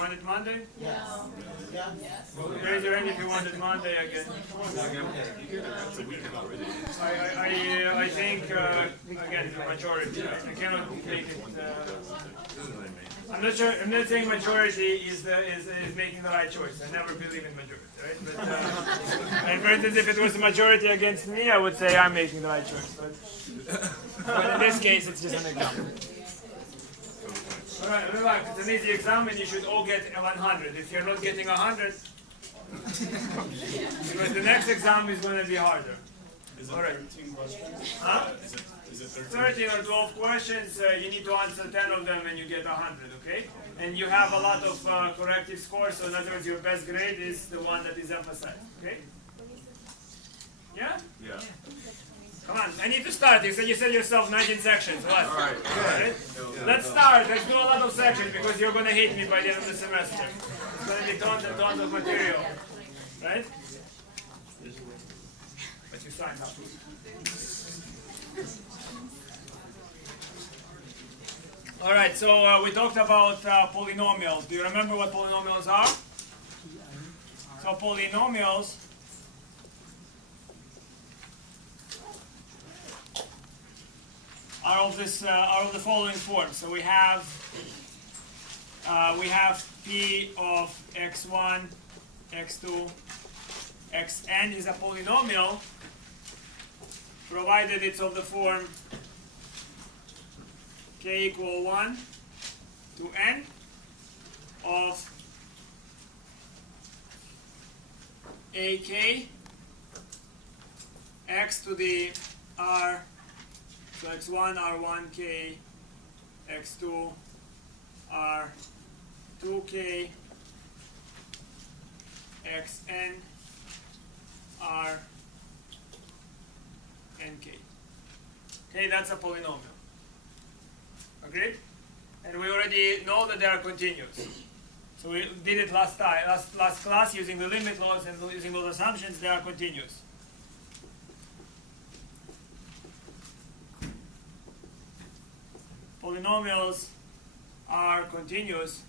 want it Monday? Yes. Yeah. Raise your hand if you want it Monday again. I think, again, the majority. I cannot make it. I'm not sure. I'm not saying majority is making the right choice. I never believe in majority, right? But and for instance, if it was a majority against me, I would say I'm making the right choice. But in this case, it's just an example. All right, relax. It's an easy exam, and you should all get 100. If you're not getting 100, because the next exam is going to be harder. Is it all right. 13 questions? Huh? Is it 13 or 12 questions, you need to answer 10 of them and you get 100, okay? And you have a lot of corrective scores, so in other words, your best grade is the one that is emphasized, okay? Yeah? Yeah. Come on, I need to start. You said yourself 19 sections. What? All right. Right? Let's start. Let's do a lot of sections because you're going to hate me by the end of the semester. It's going to be tons and tons of material. Right? But you signed up. All right, so we talked about polynomials. Do you remember what polynomials are? So polynomials are of the following form. So we have p of x1, x2, xn is a polynomial, provided it's of the form k equal 1 to n of ak x to the r. So x1 r1k, x2 r2k, xn r nk. Okay, that's a polynomial. Agreed? And we already know that they are continuous. So we did it last class using the limit laws and using those assumptions. They are continuous. Polynomials are continuous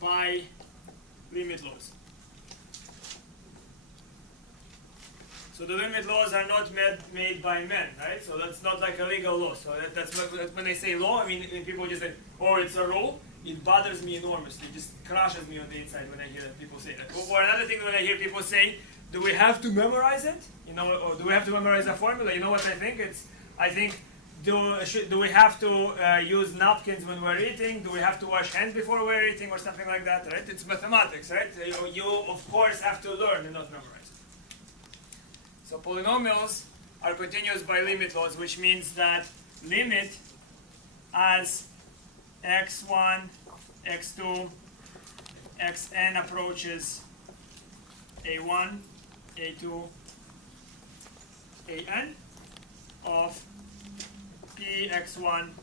by limit laws. So the limit laws are not made by men, right? So that's not like a legal law. So that's when they say law, I mean, people just say, oh, it's a rule. It bothers me enormously. It just crushes me on the inside when I hear that people say that. Or another thing, when I hear people say, do we have to memorize it? You know, or do we have to memorize a formula? You know what I think? I think, do we have to use napkins when we're eating? Do we have to wash hands before we're eating, or something like that? Right? It's mathematics, right? You of course have to learn and not memorize. So polynomials are continuous by limit laws, which means that limit as x1, x2, xn approaches a1, a2, an of p x1,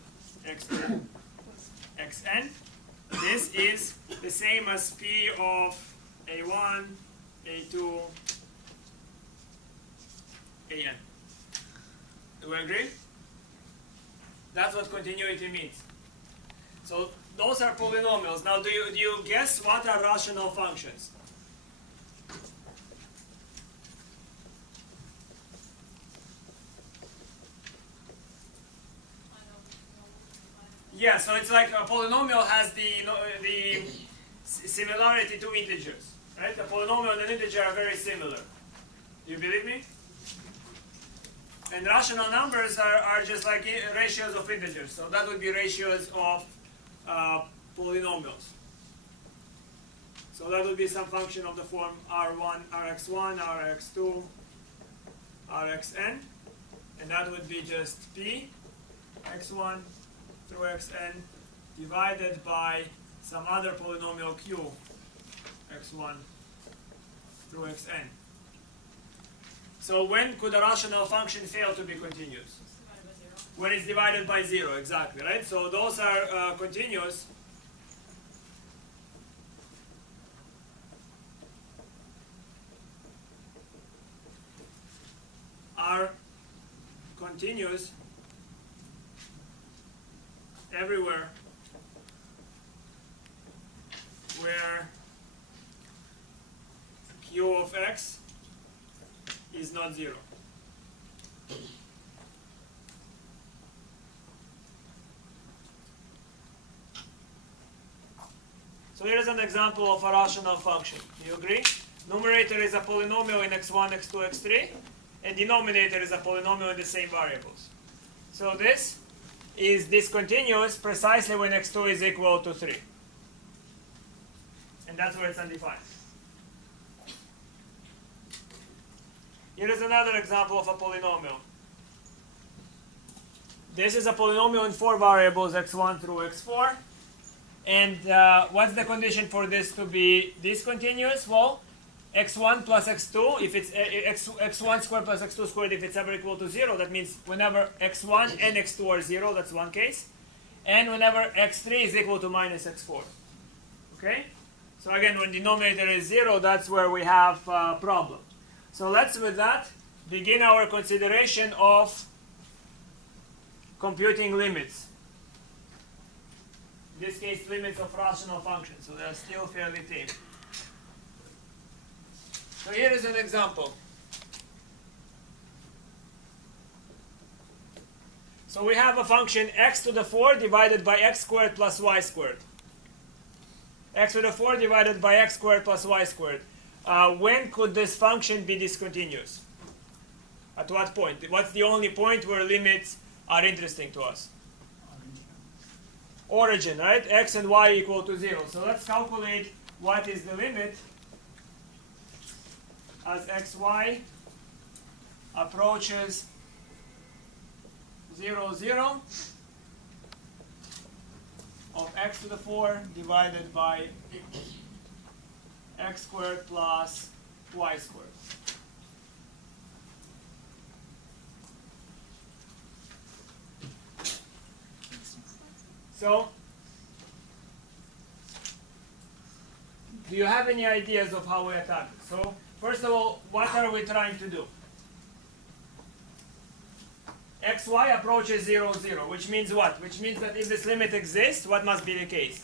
x2, xn. This is the same as p of a1, a2, an. Do we agree? That's what continuity means. So those are polynomials. Now do you guess what are rational functions? Yeah, so it's like a polynomial has the similarity to integers, right? A polynomial and an integer are very similar. Do you believe me? And rational numbers are just like ratios of integers. So that would be ratios of polynomials. So that would be some function of the form r1, rx1, rx2, rxn. And that would be just p x1 through xn divided by some other polynomial q x1 through xn. So when could a rational function fail to be continuous? When it's divided by 0, exactly, right? So those are continuous. Are continuous everywhere where q of x is not 0. So here is an example of a rational function. Do you agree? Numerator is a polynomial in x1, x2, x3, and denominator is a polynomial in the same variables. So this is discontinuous precisely when x2 is equal to 3. And that's where it's undefined. Here is another example of a polynomial. This is a polynomial in 4 variables, x1 through x4. And what's the condition for this to be discontinuous? Well, x1 plus x2, if it's x1 squared plus x2 squared, if it's ever equal to 0, that means whenever x1 and x2 are 0, that's one case. And whenever x3 is equal to minus x4. Okay? So again, when denominator is 0, that's where we have a problem. So let's, with that, begin our consideration of computing limits. In this case, limits of rational functions. So they are still fairly tame. So here is an example. So we have a function x to the 4 divided by x squared plus y squared. X to the 4 divided by x squared plus y squared. When could this function be discontinuous? At what point? What's the only point where limits are interesting to us? Origin, right? X and y equal to 0. So let's calculate what is the limit as xy approaches 0, 0 of x to the 4 divided by x squared plus y squared. So, do you have any ideas of how we attack it? So, first of all, what are we trying to do? xy approaches 0, 0, which means what? Which means that if this limit exists, what must be the case?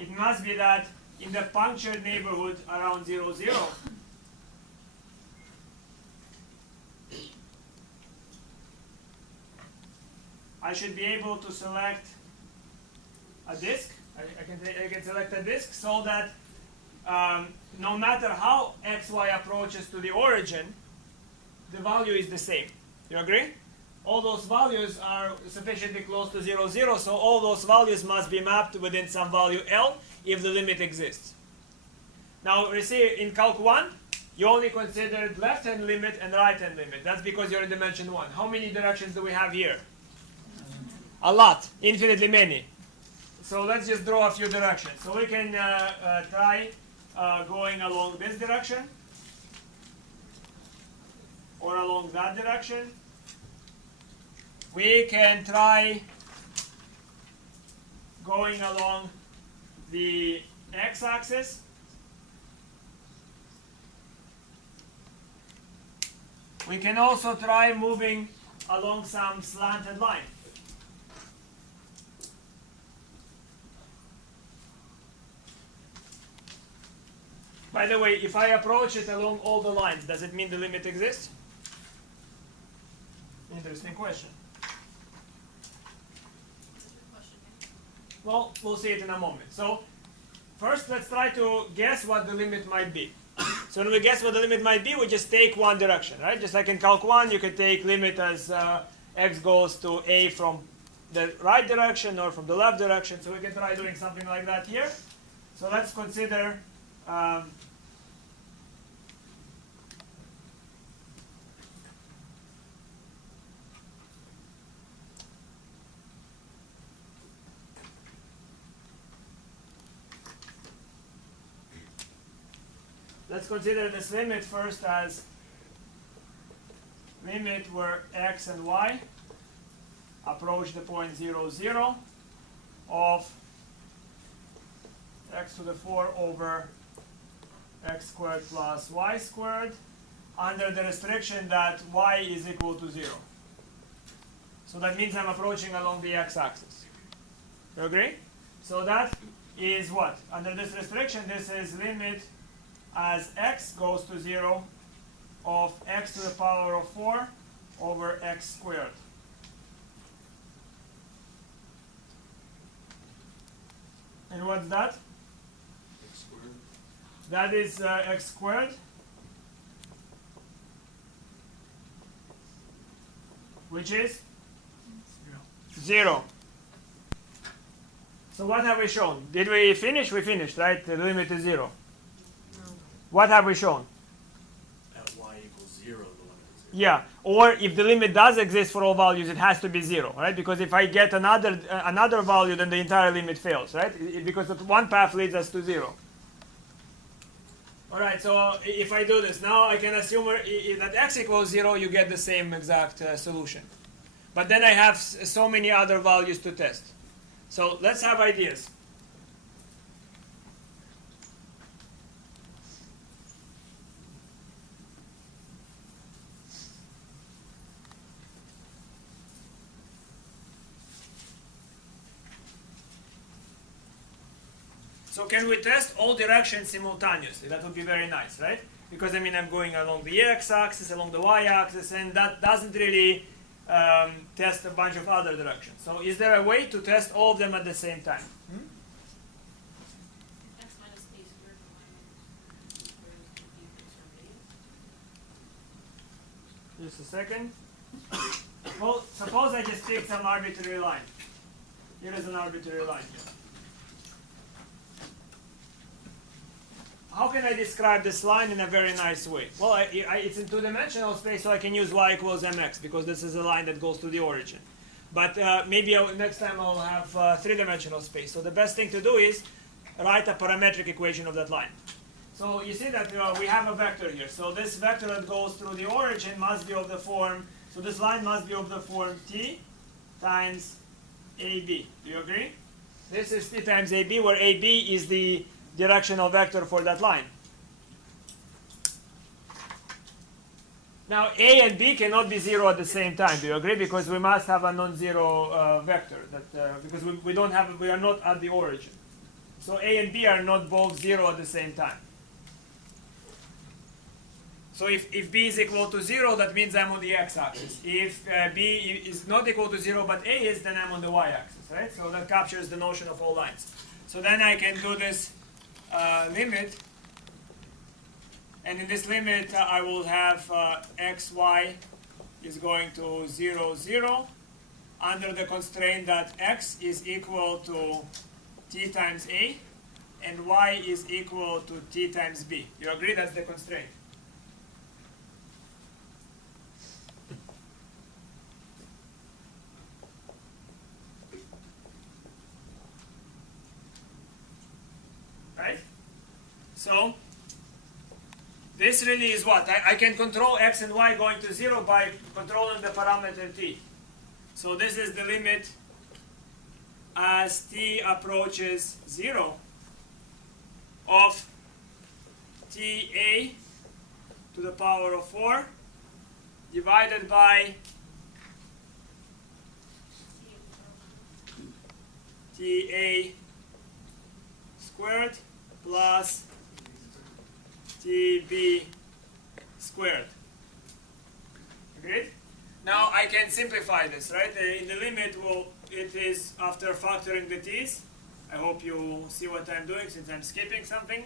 It must be that in the punctured neighborhood around 0, 0, I should be able to select a disk. I can select a disk so that no matter how xy approaches to the origin, the value is the same. You agree? All those values are sufficiently close to 0, 0, so all those values must be mapped within some value L if the limit exists. Now, you see, in Calc 1, you only considered left-hand limit and right-hand limit. That's because you're in dimension 1. How many directions do we have here? A lot. Infinitely many. So let's just draw a few directions. So we can try going along this direction or along that direction. We can try going along the x-axis. We can also try moving along some slanted line. By the way, if I approach it along all the lines, does it mean the limit exists? Interesting question. Well, we'll see it in a moment. So, first let's try to guess what the limit might be. So when we guess what the limit might be, we just take one direction, right? Just like in Calc 1, you can take limit as x goes to a from the right direction or from the left direction. So we can try doing something like that here. So let's consider let's consider this limit first as limit where x and y approach the point 0, 0 of x to the 4 over x squared plus y squared under the restriction that y is equal to 0. So that means I'm approaching along the x-axis. You agree? So that is what? Under this restriction, this is limit as x goes to 0 of x to the power of 4 over x squared. And what's that? X squared. That is x squared, which is 0. So what have we shown? Did we finish? We finished, right? The limit is 0. What have we shown? At y equals 0, the limit is 0. Yeah, or if the limit does exist for all values, it has to be 0, right? Because if I get another value, then the entire limit fails, right? Because one path leads us to 0. All right, so if I do this, now I can assume that x equals 0, you get the same exact solution. But then I have so many other values to test. So let's have ideas. So can we test all directions simultaneously? That would be very nice, right? Because I mean I'm going along the x-axis, along the y-axis, and that doesn't really test a bunch of other directions. So is there a way to test all of them at the same time? X minus a squared minus Just a second. Well, suppose I just pick some arbitrary line. Here is an arbitrary line here. How can I describe this line in a very nice way? Well, it's in two-dimensional space, so I can use y equals mx, because this is a line that goes to the origin. But maybe next time I'll have three-dimensional space. So the best thing to do is write a parametric equation of that line. So you see that we have a vector here. So this vector that goes through the origin must be of the form, so this line must be of the form t times ab. Do you agree? This is t times ab, where ab is the directional vector for that line. Now a and b cannot be 0 at the same time. Do you agree? Because we must have a non-zero vector. Because we are not at the origin. So a and b are not both 0 at the same time. So if b is equal to 0, that means I'm on the x-axis. If b is not equal to 0 but a is, then I'm on the y-axis, right? So that captures the notion of all lines. So then I can do this limit, and in this limit I will have xy is going to 0, 0 under the constraint that x is equal to t times a and y is equal to t times b. You agree that's the constraint? Right? So this really is what? I can control x and y going to 0 by controlling the parameter t. So this is the limit as t approaches 0 of ta to the power of 4 divided by ta squared plus tb squared. Agreed? Now I can simplify this, right? In the limit, well, it is after factoring the t's. I hope you see what I'm doing since I'm skipping something.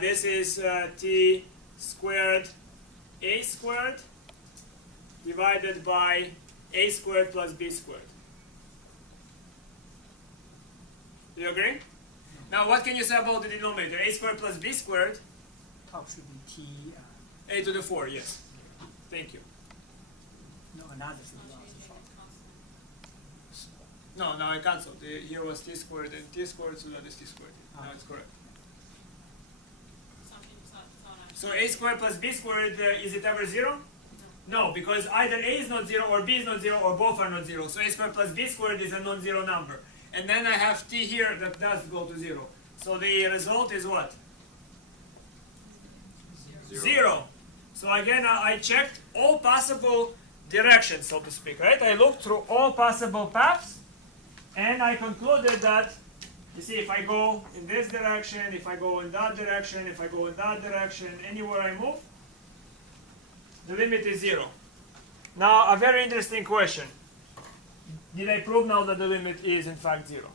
This is t squared a squared divided by a squared plus b squared. Do you agree? Now what can you say about the denominator? A squared plus b squared? Top should be t. A to the 4, yes. Thank you. No, another thing. No, now I cancelled. Here was t squared and t squared, so that is t squared. Now it's correct. So a squared plus b squared, is it ever 0? No, because either a is not 0 or b is not 0 or both are not 0. So a squared plus b squared is a non-zero number. And then I have t here that does go to 0. So the result is what? 0. So again, I checked all possible directions, so to speak, right? I looked through all possible paths, And I concluded that, you see, if I go in this direction, if I go in that direction, if I go in that direction, anywhere I move, the limit is 0. Now, a very interesting question. Did I prove now that the limit is in fact 0?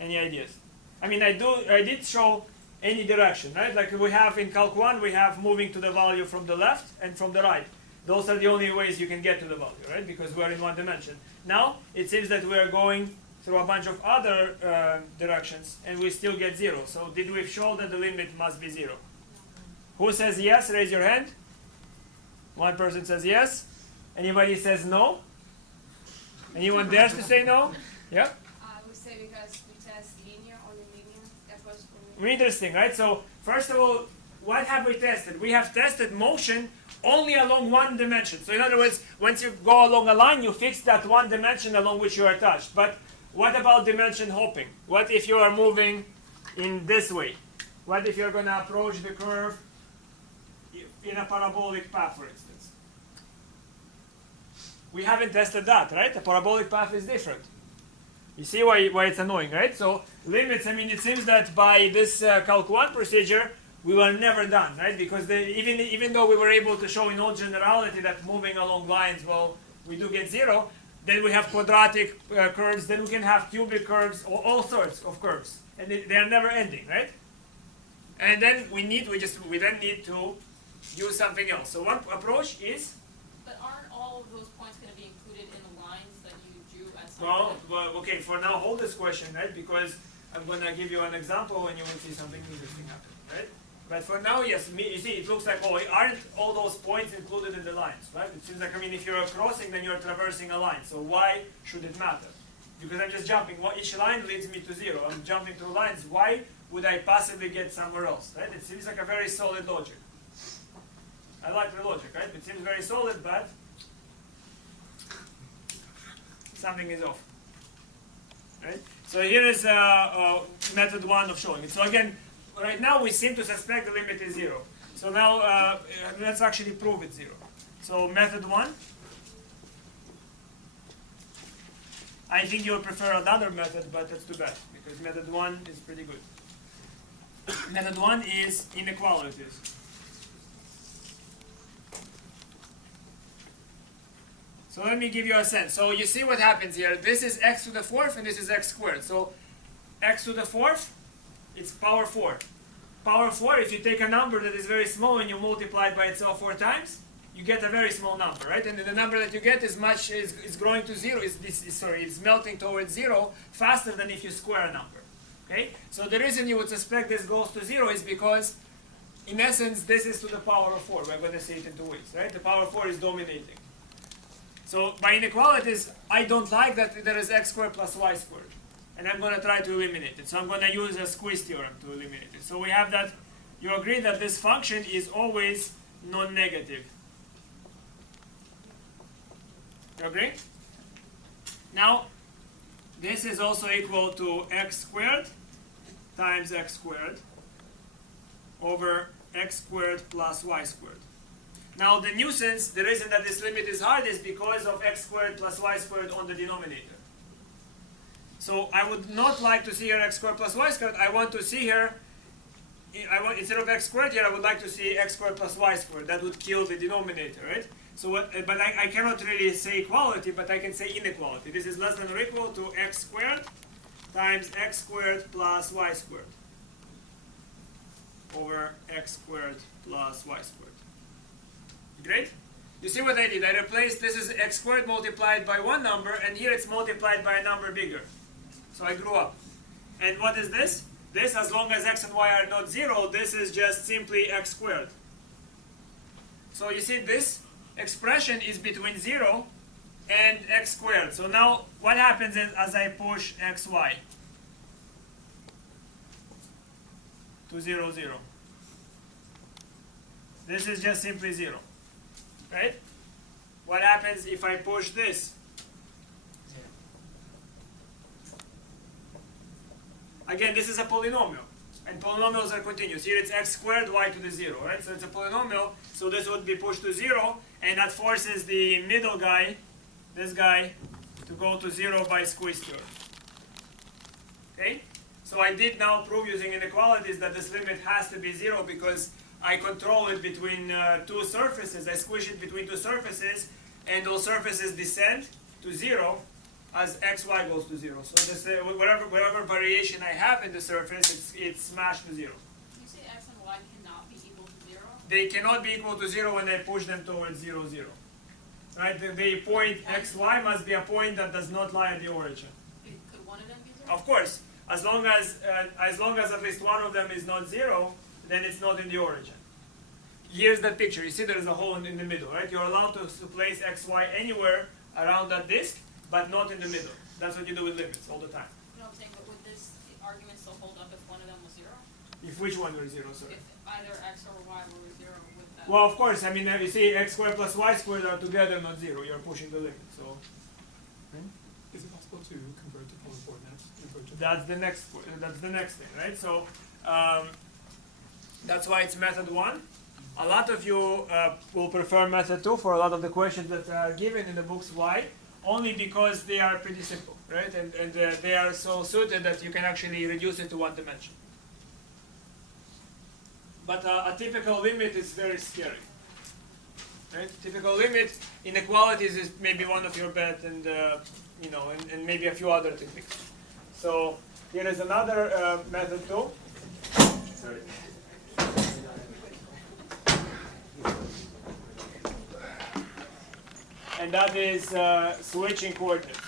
Any ideas? I mean, I did show any direction, right? Like we have in Calc 1, we have moving to the value from the left and from the right. Those are the only ways you can get to the value, right? Because we're in one dimension. Now, it seems that we are going through a bunch of other directions and we still get 0. So did we show that the limit must be 0? Who says yes? Raise your hand. One person says yes. Anybody says no? Anyone dares to say no? Yeah? I would say because we test linear or linear approach for me. Interesting, right? So first of all, what have we tested? We have tested motion only along one dimension. So in other words, once you go along a line, you fix that one dimension along which you are touched. But what about dimension hopping? What if you are moving in this way? What if you're going to approach the curve in a parabolic path, for instance? We haven't tested that, right? A parabolic path is different. You see why it's annoying, right? So limits, I mean, it seems that by this Calc 1 procedure, we were never done, right? Because even though we were able to show in all generality that moving along lines, well, we do get 0, then we have quadratic curves, then we can have cubic curves, or all sorts of curves. And they are never ending, right? And then we then need to use something else. So one approach is, But aren't all of those points going to be included in the lines that you drew at some point? well, okay, for now hold this question, right? Because I'm going to give you an example and you will see something interesting happen, right? But for now, yes, you see, it looks like, oh, aren't all those points included in the lines, right? It seems like, I mean, if you're crossing, then you're traversing a line. So why should it matter? Because I'm just jumping. Well, each line leads me to 0. I'm jumping through lines. Why would I possibly get somewhere else, right? It seems like a very solid logic. I like the logic, right? It seems very solid, but something is off, right? So here is method 1 of showing it. So again, right now we seem to suspect the limit is 0. So now let's actually prove it's 0. So method 1. I think you would prefer another method, but that's too bad, because method 1 is pretty good. Method 1 is inequalities. So let me give you a sense. So you see what happens here. This is x to the 4th and this is x squared. So x to the 4th, it's power 4. Power 4, if you take a number that is very small and you multiply it by itself 4 times, you get a very small number, right? And the number that you get is growing to 0, it's melting towards 0 faster than if you square a number. Okay? So the reason you would suspect this goes to 0 is because, in essence, this is to the power of 4. We're going to see it in 2 ways, right? The power of 4 is dominating. So by inequalities, I don't like that there is x squared plus y squared. And I'm going to try to eliminate it. So I'm going to use a squeeze theorem to eliminate it. So we have that, you agree that this function is always non-negative. You agree? Now, this is also equal to x squared times x squared over x squared plus y squared. Now the nuisance, the reason that this limit is hard is because of x squared plus y squared on the denominator. So I would not like to see here x squared plus y squared. I want to see here, instead of x squared here, I would like to see x squared plus y squared. That would kill the denominator, right? So but I cannot really say equality, but I can say inequality. This is less than or equal to x squared times x squared plus y squared over x squared plus y squared. Great? You see what I did? I replaced, this is x squared multiplied by one number, and here it's multiplied by a number bigger. So I grew up. And what is this? This, as long as x and y are not 0, this is just simply x squared. So you see this expression is between 0 and x squared. So now what happens is as I push xy to 0, 0. This is just simply 0. Right? What happens if I push this? Again, this is a polynomial. And polynomials are continuous. Here it's x squared, y to the 0, right? So it's a polynomial, so this would be pushed to 0, and that forces the middle guy, this guy, to go to 0 by squeeze theorem. Okay? So I did now prove using inequalities that this limit has to be 0 because I control it between two surfaces. I squish it between two surfaces, and those surfaces descend to 0 as xy goes to 0. So this, whatever variation I have in the surface, it's smashed to 0. You say x and y cannot be equal to 0? They cannot be equal to 0 when I push them towards 0, 0. Right? The point xy must be a point that does not lie at the origin. Could one of them be 0? Of course, as long as at least one of them is not 0, then it's not in the origin. Here's that picture. You see there is a hole in the middle, right? You're allowed to place xy anywhere around that disk, but not in the middle. That's what you do with limits all the time. No, I'm saying, but would this argument still hold up if one of them was 0? If which one were 0, sorry? If either x or y were 0, would that... Well, of course. I mean, you see x squared plus y squared are together not 0. You're pushing the limit. So Is it possible to convert to polar coordinates? that's the next thing, right? So that's why it's method 1. A lot of you will prefer method 2 for a lot of the questions that are given in the books. Why? Only because they are pretty simple, right? And they are so suited that you can actually reduce it to one dimension. But a typical limit is very scary, right? Typical limit inequalities is maybe one of your bet, and and maybe a few other techniques. So here is another method 2. Sorry. And that is switching coordinates.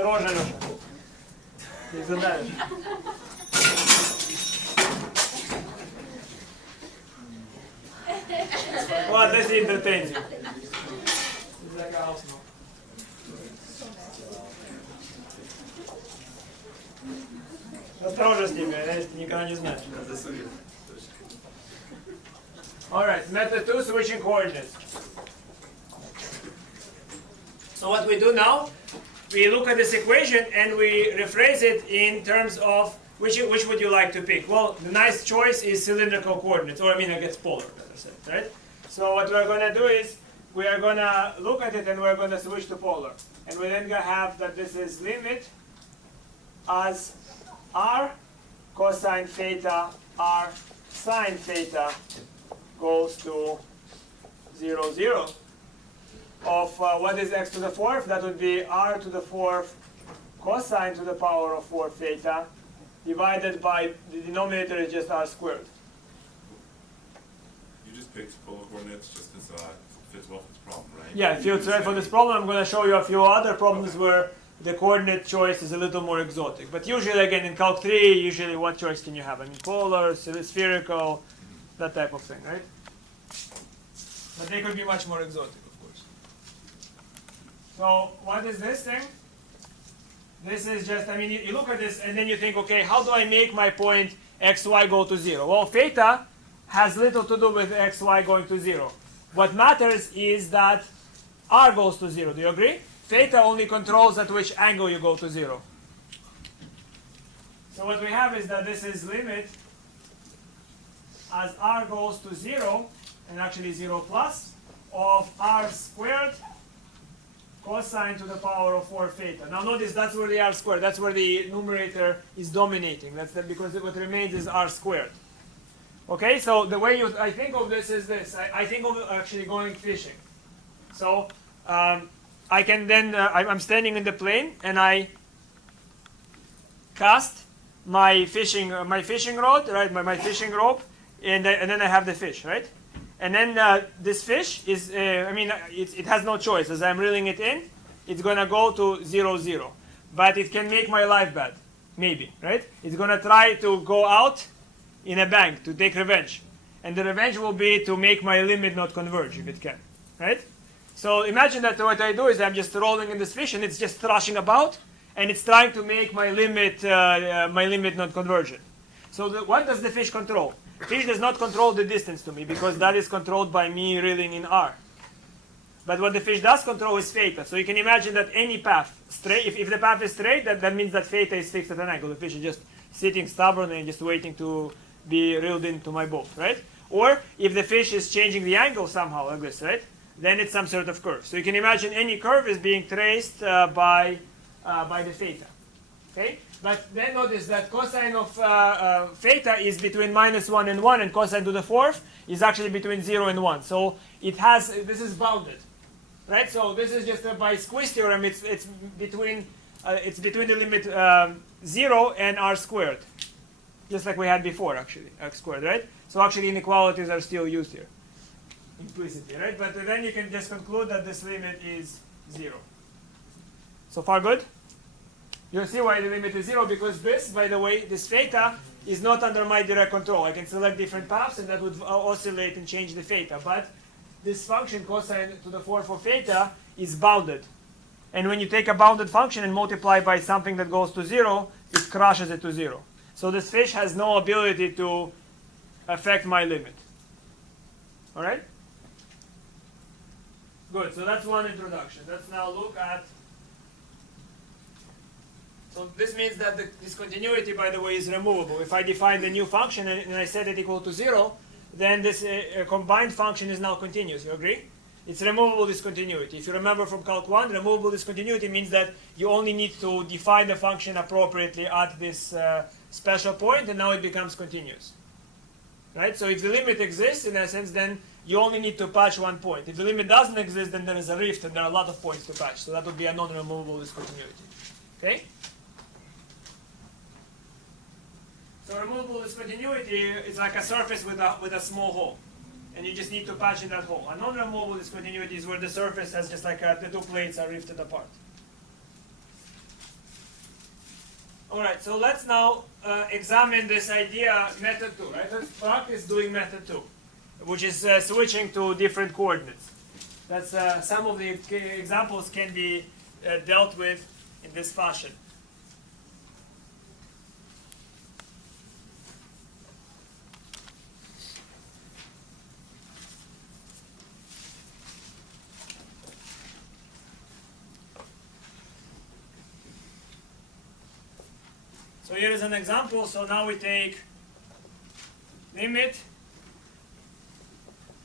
Осторожно, Леша. Не задаешь. Well, at least it entertains you. It's like a house now. Осторожно с ними, ты никогда не знаешь. Alright, method 2, switching coordinates. So what we do now, we look at this equation and we rephrase it in terms of which would you like to pick? Well, the nice choice is cylindrical coordinates, or I guess polar, better said, right? So what we're going to do is we are going to look at it and we're going to switch to polar. And we're then going to have that this is limit as r cosine theta, r sine theta goes to 0, 0. Of what is x to the 4th? That would be r to the 4th cosine to the power of 4 theta divided by the denominator is just r squared. You just picked polar coordinates just because it fits well for this problem, right? Yeah, if it's right for this problem, I'm going to show you a few other problems where the coordinate choice is a little more exotic. But usually, again, in Calc 3, usually what choice can you have? Polar, spherical, that type of thing, right? But they could be much more exotic, of course. So what is this thing? This is just, you look at this and then you think, okay, how do I make my point xy go to 0? Well, theta has little to do with xy going to 0. What matters is that r goes to 0. Do you agree? Theta only controls at which angle you go to 0. So what we have is that this is limit as r goes to 0, and actually 0 plus, of r squared cosine to the power of 4 theta. Now notice that's where the r squared, that's where the numerator is dominating. That's because what remains is r squared. Okay, so the way I think of this is this. I think of actually going fishing. So I can then, I'm standing in the plane and I cast my fishing rod, right, my fishing rope, and then I have the fish, right? And then this fish is, it has no choice. As I'm reeling it in, it's going to go to 0, 0. But it can make my life bad, maybe, right? It's going to try to go out in a bank to take revenge. And the revenge will be to make my limit not converge, if it can, right? So imagine that what I do is I'm just rolling in this fish, and it's just thrashing about, and it's trying to make my limit not convergent. So what does the fish control? Fish does not control the distance to me because that is controlled by me reeling in R. But what the fish does control is theta. So you can imagine that any path, straight, if the path is straight, that means that theta is fixed at an angle. The fish is just sitting stubbornly and just waiting to be reeled into my boat, right? Or if the fish is changing the angle somehow like this, right? Then it's some sort of curve. So you can imagine any curve is being traced by the theta, okay? But then notice that cosine of theta is between -1 and 1, and cosine to the fourth is actually between 0 and 1. So it has, this is bounded, right? So this is just by squeeze theorem. It's between the limit 0 and r squared, just like we had before actually, x squared, right? So actually inequalities are still used here implicitly, right? But then you can just conclude that this limit is 0. So far good? You'll see why the limit is 0, because this, by the way, this theta is not under my direct control. I can select different paths and that would oscillate and change the theta. But this function cosine to the fourth of theta is bounded. And when you take a bounded function and multiply by something that goes to 0, it crushes it to 0. So this fish has no ability to affect my limit. All right? Good, so that's one introduction. Let's now look at... So this means that the discontinuity, by the way, is removable. If I define the new function and I set it equal to 0, then this combined function is now continuous. You agree? It's removable discontinuity. If you remember from Calc 1, removable discontinuity means that you only need to define the function appropriately at this special point, and now it becomes continuous. Right? So if the limit exists, in essence, then you only need to patch one point. If the limit doesn't exist, then there is a rift, and there are a lot of points to patch. So that would be a non-removable discontinuity. Okay? So removable discontinuity is like a surface with a small hole, and you just need to patch in that hole. A non-removable discontinuity is where the surface has just like the two plates are rifted apart. All right, so let's now examine this idea, method 2. Right? Let's practice doing method 2, which is switching to different coordinates. That's some of the examples can be dealt with in this fashion. So here is an example. So now we take limit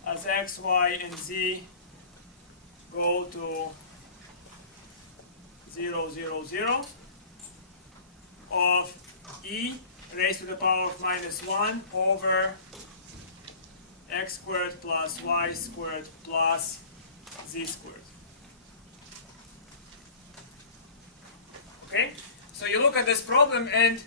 as x, y, and z go to 0, 0, 0 of e raised to the power of -1 over x squared plus y squared plus z squared. Okay? So you look at this problem and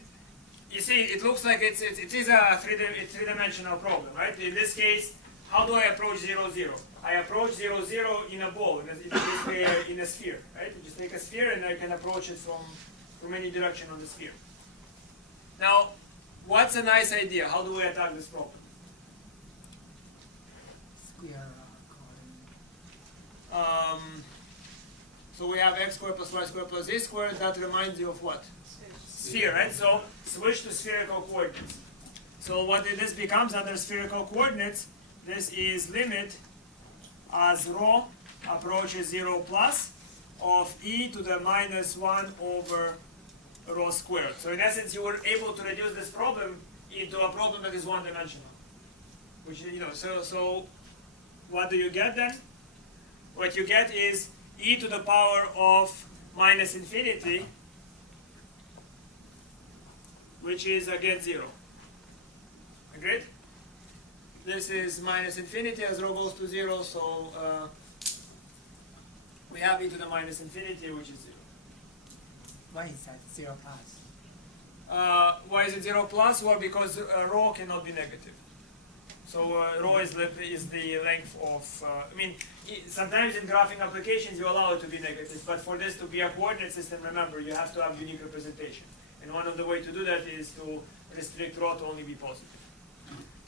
you see it looks like it is a three-dimensional problem, right? In this case, how do I approach 0, 0? I approach 0, 0 in a ball, in a sphere, right? You just take a sphere and I can approach it from any direction on the sphere. Now, what's a nice idea? How do we attack this problem? Square So we have x squared plus y squared plus z squared. That reminds you of what? Sphere, right? So switch to spherical coordinates. So what this becomes under spherical coordinates, this is limit as rho approaches 0 plus of e to the -1 over rho squared. So in essence, you were able to reduce this problem into a problem that is one-dimensional. Which, you know, so what do you get then? What you get is e to the power of -infinity, which is again 0. Agreed? This is -infinity as rho goes to 0, so we have e to the -infinity, which is 0. Why is that 0 plus? Why is it 0 plus? Well, because rho cannot be negative. So rho is the length of, I mean, sometimes in graphing applications you allow it to be negative, but for this to be a coordinate system, remember, you have to have unique representation. And one of the ways to do that is to restrict rho to only be positive.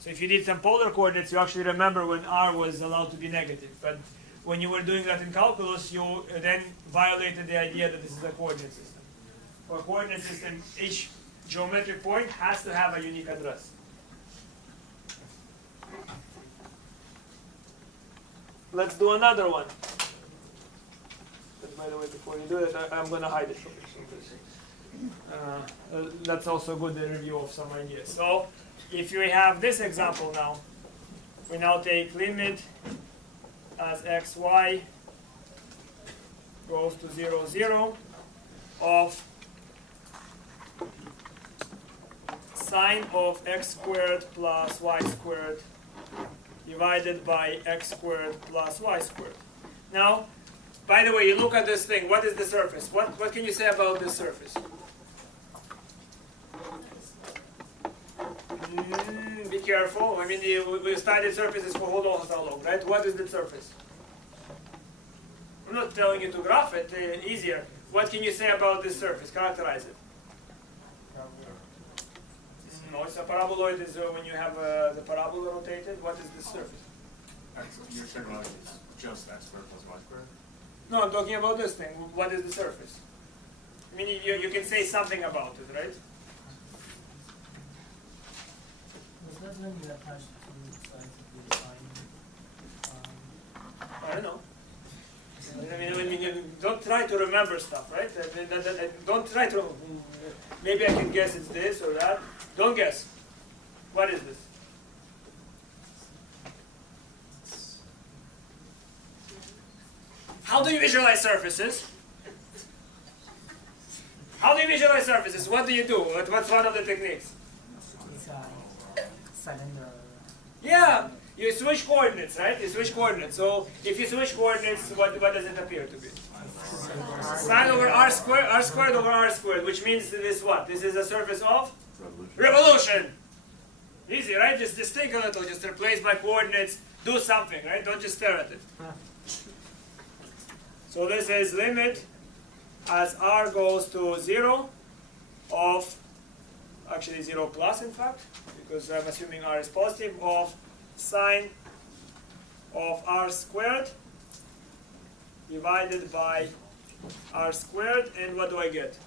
So if you did some polar coordinates, you actually remember when r was allowed to be negative. But when you were doing that in calculus, you then violated the idea that this is a coordinate system. For a coordinate system, each geometric point has to have a unique address. let's do another one. But by the way, before you do it, I'm going to hide it from you. So that's also good review of some ideas. So if we have this example now, we now take limit as xy goes to 0, 0 of sine of x squared plus y squared divided by x squared plus y squared. Now, by the way, you look at this thing. What is the surface? What can you say about this surface? Be careful. I mean, we studied surfaces for who knows how long, right? What is the surface? I'm not telling you to graph it. Easier. What can you say about this surface? Characterize it. No, it's a paraboloid. Is when you have the parabola rotated. What is this surface? You're saying like it's just x squared plus y squared? No, I'm talking about this thing. What is the surface? I mean, you can say something about it, right? Was that when you attach two sides of the line? I don't know. I mean, you don't try to remember stuff, right? Don't try to. Maybe I can guess it's this or that. Don't guess. What is this? How do you visualize surfaces? How do you visualize surfaces? What do you do? What's one of the techniques? It's a cylinder. Yeah, you switch coordinates, right? You switch coordinates. So if you switch coordinates, what does it appear to be? Sine over r squared over r squared, which means this what? This is a surface of? Revolution. Easy, right? Just think a little, just replace by coordinates, do something, right? Don't just stare at it. So this is limit as r goes to 0 of, actually 0 plus in fact, because I'm assuming r is positive, of sine of r squared divided by r squared, and what do I get?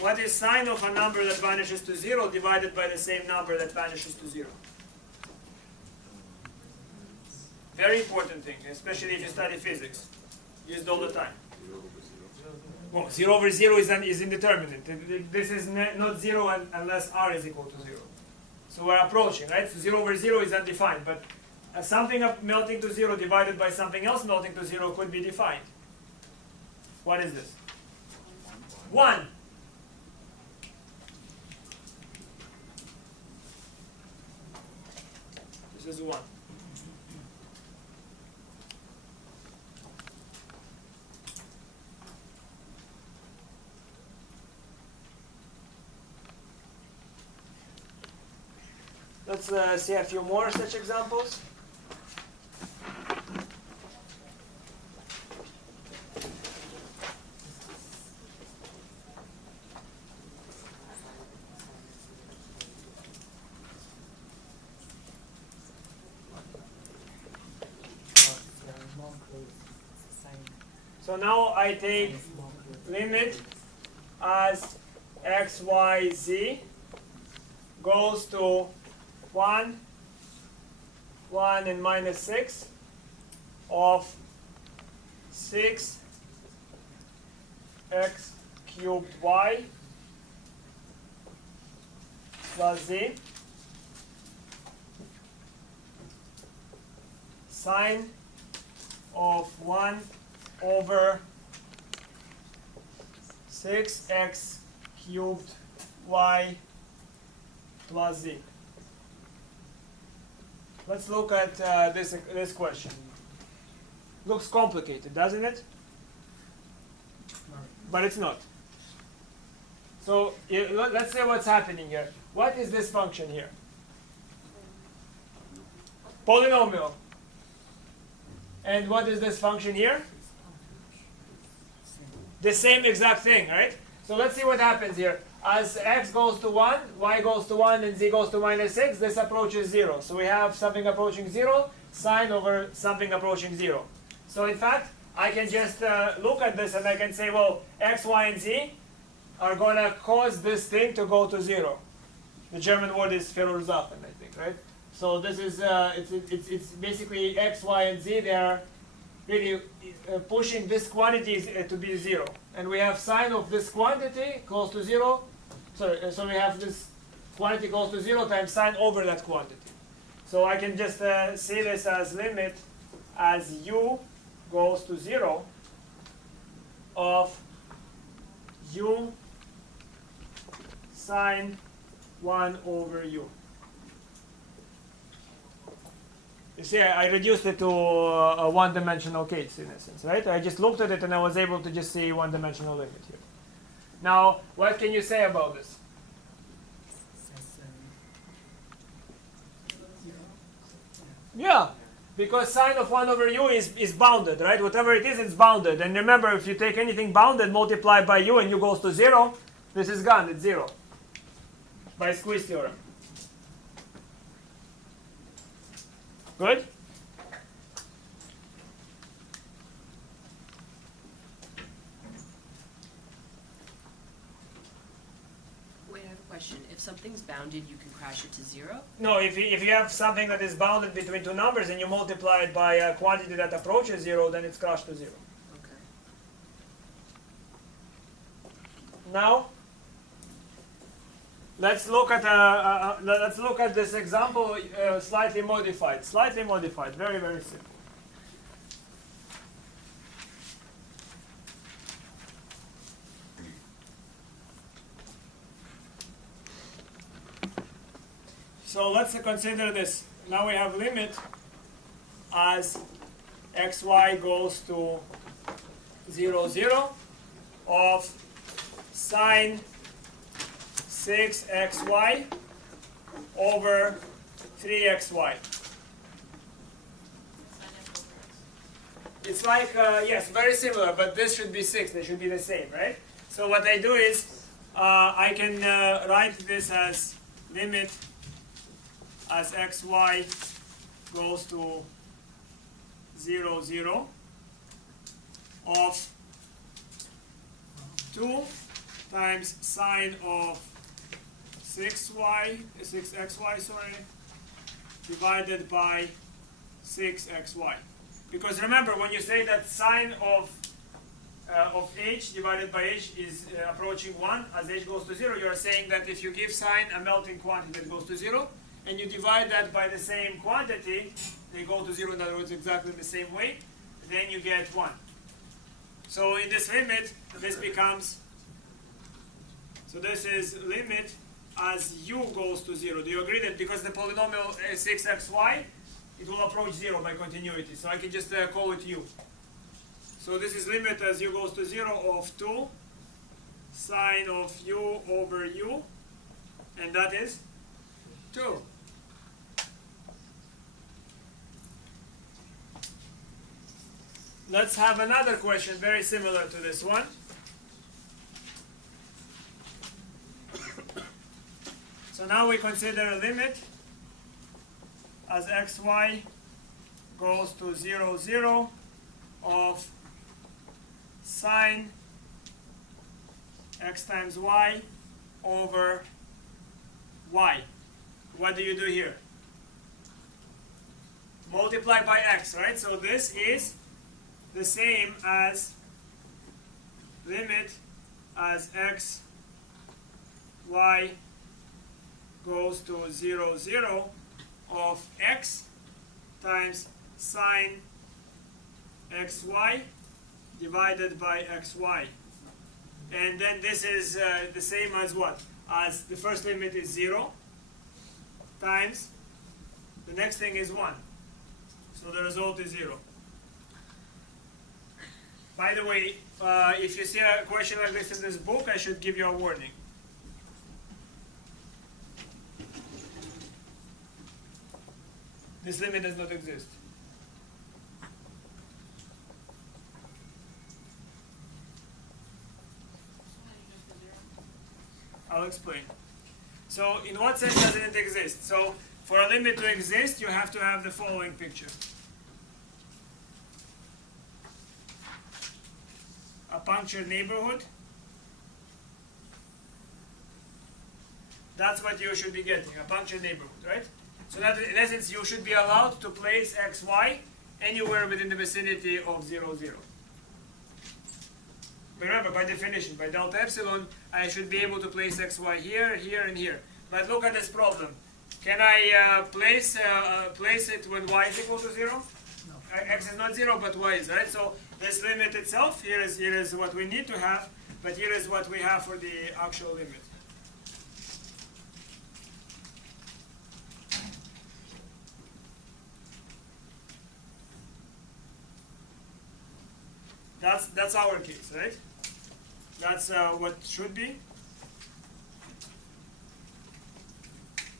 What is sine of a number that vanishes to 0 divided by the same number that vanishes to 0? Very important thing, especially if you study physics. Used all the time. Well, 0 over 0 is indeterminate. This is not 0 unless r is equal to 0. So we're approaching, right? So 0 over 0 is undefined, but something melting to 0 divided by something else melting to 0 could be defined. What is this? 1. This is 1. Let's see a few more such examples. So now I take limit as x, y, z goes to 1, 1 and minus 6 of 6 x cubed y plus z sine of 1 over 6x cubed y plus z. Let's look at this question. Looks complicated, doesn't it? But it's not. So let's say what's happening here. What is this function here? Polynomial. And what is this function here? The same exact thing, right? So let's see what happens here. As x goes to 1, y goes to 1, and z goes to minus 6, this approaches 0. So we have something approaching 0, sine over something approaching 0. So in fact, I can just look at this and I can say, well, x, y, and z are going to cause this thing to go to 0. The German word is verursachen, I think, right? So this is, it's basically x, y, and z. They are really pushing this quantity to be 0. And we have sine of this quantity close to 0. So we have this quantity close to 0 times sine over that quantity. So I can just see this as limit as u goes to 0 of u sine 1 over u. You see, I reduced it to a one-dimensional case in essence, right? I just looked at it and I was able to just see one-dimensional limit here. Now, what can you say about this? Yeah, because sine of 1 over u is bounded, right? Whatever it is, it's bounded. And remember, if you take anything bounded, multiply by u, and u goes to 0, this is gone, it's 0. By squeeze theorem. Good? Wait, I have a question. If something's bounded, you can crash it to 0? No, if you have something that is bounded between two numbers and you multiply it by a quantity that approaches 0, then it's crushed to 0. Okay. Now, let's look at this example slightly modified. Slightly modified, very, very simple. So let's consider this. Now we have limit as xy goes to 0, 0 of sine 6xy over 3xy. It's like, yes, very similar, but this should be 6. They should be the same, right? So what I do is, I can write this as limit as xy goes to 0, 0 of 2 times sine of 6xy, divided by 6xy. Because remember, when you say that sine of h divided by h is approaching 1, as h goes to 0, you are saying that if you give sine a melting quantity that goes to 0, and you divide that by the same quantity, they go to 0, in other words, exactly the same way, then you get 1. So in this limit, this becomes, so this is limit as u goes to 0. Do you agree that because the polynomial 6xy, it will approach 0 by continuity. So I can just call it u. So this is limit as u goes to 0 of 2 sine of u over u, and that is 2. Let's have another question very similar to this one. So now we consider a limit as xy goes to 0, 0 of sine x times y over y. What do you do here? Multiply by x, right? So this is the same as limit as x y goes to 0, 0 of x times sine xy divided by xy. And then this is the same as what? As the first limit is 0 times the next thing is 1. So the result is 0. By the way, if you see a question like this in this book, I should give you a warning. This limit does not exist. I'll explain. So in what sense doesn't it exist? So for a limit to exist, you have to have the following picture. punctured neighborhood. That's what you should be getting, a punctured neighborhood, right? So that in essence you should be allowed to place x, y anywhere within the vicinity of 0, 0. Remember, by definition, by delta epsilon, I should be able to place x, y here, here, and here. But look at this problem. Can I place it when y is equal to 0? No. X is not 0, but y is, right? So this limit itself, here is what we need to have, but here is what we have for the actual limit. That's our case, right? That's what should be.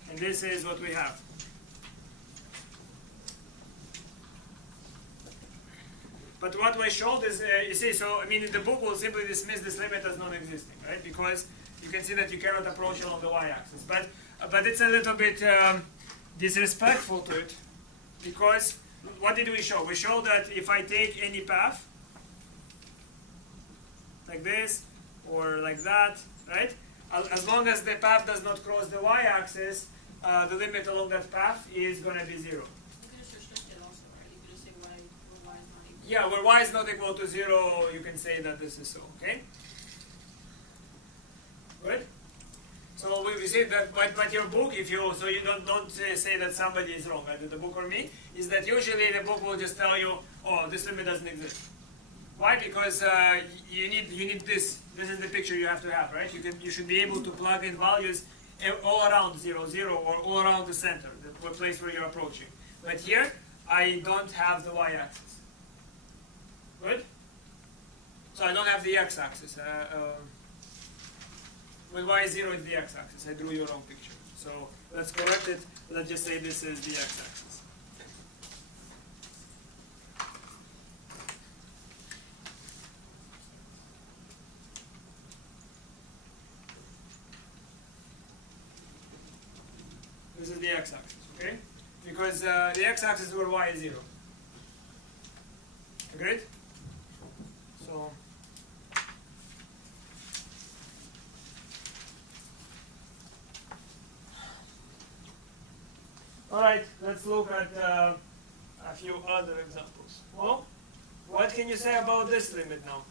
And this is what we have. But what we showed is, you see, so I mean, the book will simply dismiss this limit as non-existing, right? Because you can see that you cannot approach it on the y-axis. But it's a little bit disrespectful to it, because what did we show? We showed that if I take any path, like this, or like that, right? As long as the path does not cross the y-axis, the limit along that path is going to be 0. You could just restrict it also, right? You could just say y, where y is not equal. Yeah, where y is not equal to 0, you can say that this is so, okay? Right? So we say that, but your book, if you, so you don't say that somebody is wrong, either the book or me, is that usually the book will just tell you, oh, this limit doesn't exist. Why? Because you need this. This is the picture you have to have, right? You should be able to plug in values all around 0, 0, or all around the center, the place where you're approaching. But here, I don't have the y-axis. Good? So I don't have the x-axis. With y0 is the x-axis. I drew your wrong picture. So let's correct it. Let's just say this is the x-axis. This is the x-axis, okay? Because the x-axis is where y is 0. Agreed? So, all right, let's look at a few other examples. Well, what can you say about this limit now?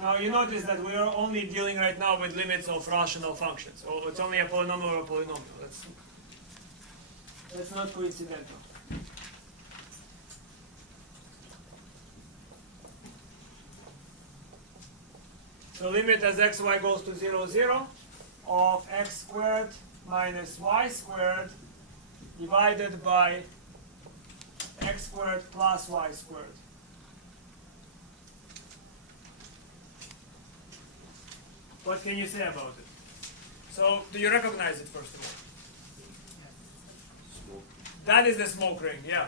Now you notice that we are only dealing right now with limits of rational functions. So it's only a polynomial or a polynomial. That's not coincidental. So limit as xy goes to 0, 0 of x squared minus y squared divided by x squared plus y squared. What can you say about it? So, do you recognize it first of all? Smoke. That is the smoke ring, yeah.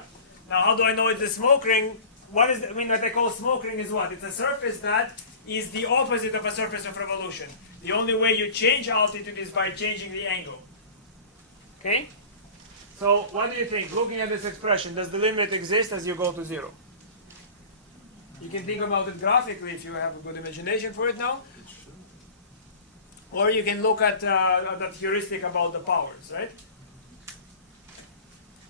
Now, how do I know it's the smoke ring? What I call smoke ring is what? It's a surface that is the opposite of a surface of revolution. The only way you change altitude is by changing the angle. Okay? So, what do you think? Looking at this expression, does the limit exist as you go to 0? You can think about it graphically if you have a good imagination for it now. It should. Or you can look at that heuristic about the powers, right?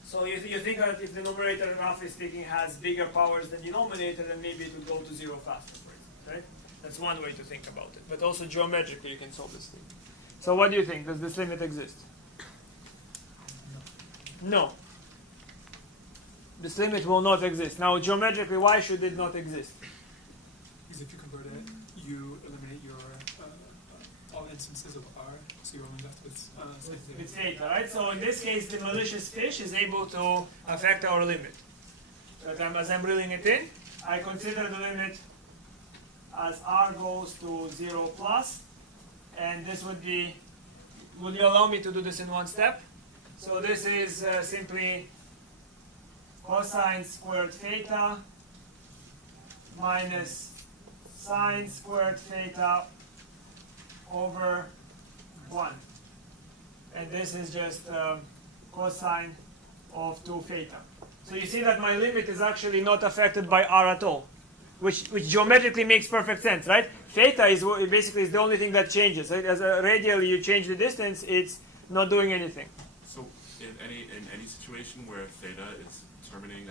So you think that if the numerator, roughly speaking, has bigger powers than the denominator, then maybe it would go to 0 faster, for instance, right? That's one way to think about it. But also geometrically, you can solve this thing. So what do you think? Does this limit exist? No. This limit will not exist. Now, geometrically, why should it not exist? Because if you convert it, you eliminate your all instances of R, so you're only left with With theta, right? So in this case, the malicious fish is able to affect our limit. So as I'm reeling it in, I consider the limit as R goes to 0 plus, and this would be, would you allow me to do this in one step? So this is simply cosine squared theta minus sine squared theta over 1. and this is just cosine of 2 theta. So you see that my limit is actually not affected by r at all, which geometrically makes perfect sense, right? Theta is basically is the only thing that changes. Right? As radially you change the distance, it's not doing anything. So in any situation where theta is determining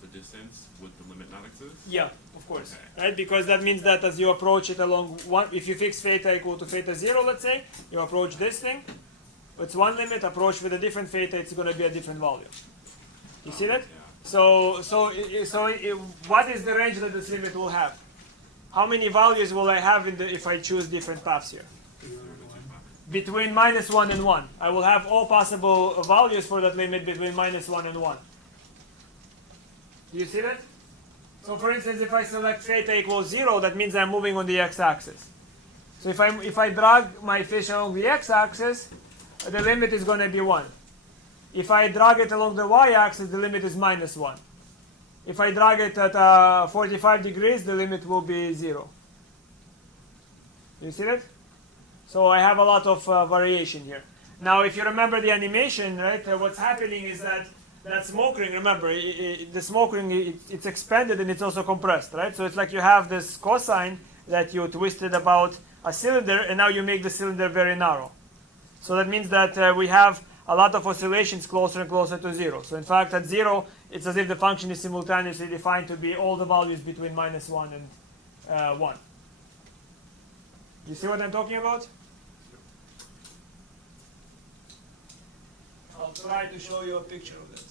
the distance, would the limit not exist? Yeah, of course, Okay. right? Because that means that as you approach it along one, if you fix theta equal to theta 0, let's say, you approach this thing, it's one limit. Approach with a different theta, it's going to be a different value. You see that? Yeah. So what is the range that this limit will have? How many values will I have if I choose different paths here? Between -1 and 1. I will have all possible values for that limit between -1 and 1. Do you see that? So for instance, if I select theta equals 0, that means I'm moving on the x-axis. So if I drag my fish along the x-axis, the limit is going to be 1. If I drag it along the y-axis, the limit is -1. If I drag it at 45 degrees, the limit will be 0. You see that? So I have a lot of variation here. Now, if you remember the animation, right, what's happening is that smoke ring, remember, the smoke ring, it's expanded and it's also compressed, right? So it's like you have this cosine that you twisted about a cylinder, and now you make the cylinder very narrow. So that means that we have a lot of oscillations closer and closer to 0. So in fact, at 0, it's as if the function is simultaneously defined to be all the values between -1 and 1. You see what I'm talking about? I'll try to show you a picture of that.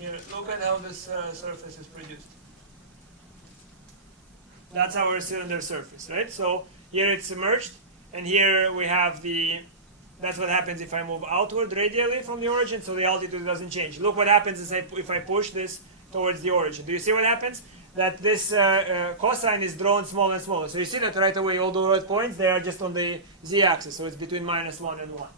Here, look at how this surface is produced. That's our cylinder surface, right? So here it's submerged, and here we have that's what happens if I move outward radially from the origin, so the altitude doesn't change. Look what happens if I push this towards the origin. Do you see what happens? That this cosine is drawn smaller and smaller. So you see that right away, all the red points, they are just on the z-axis, so it's between -1 and 1.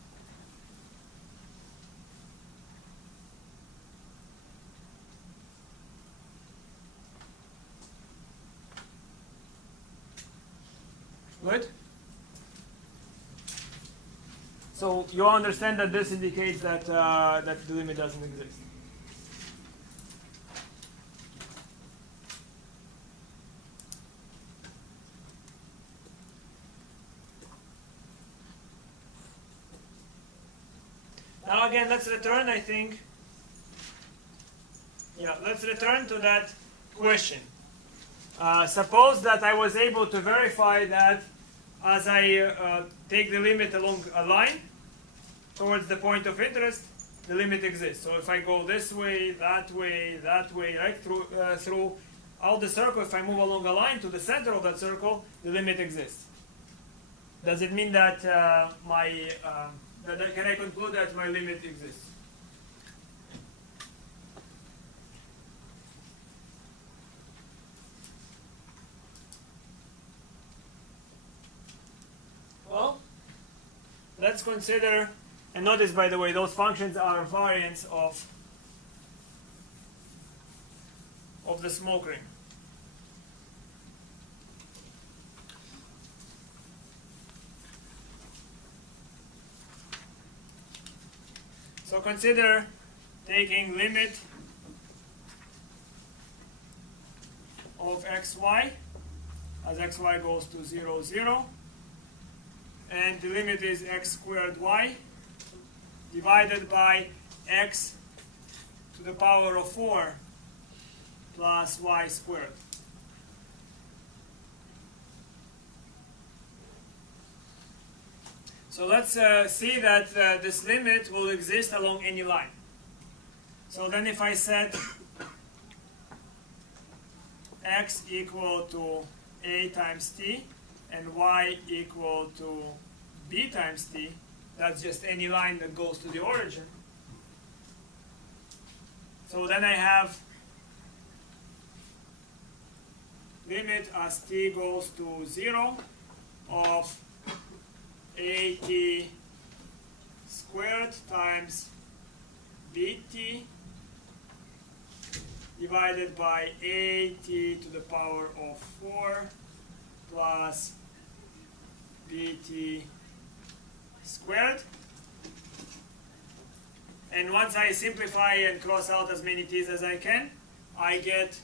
Good? So you understand that this indicates that, that the limit doesn't exist. Now again, let's return, I think. Yeah, let's return to that question. Suppose that I was able to verify that as I take the limit along a line towards the point of interest, the limit exists. So if I go this way, right, through all the circle, if I move along a line to the center of that circle, the limit exists. Does it mean that can I conclude that my limit exists? Well, let's consider, and notice by the way, those functions are variants of the smoke ring. So consider taking limit of xy as xy goes to 0, 0. And the limit is x squared y divided by x to the power of 4 plus y squared. So let's see that this limit will exist along any line. So then if I set x equal to a times t and y equal to b times t, that's just any line that goes to the origin. So then I have limit as t goes to 0 of at squared times bt divided by at to the power of 4 plus bt squared. And once I simplify and cross out as many t's as I can, I get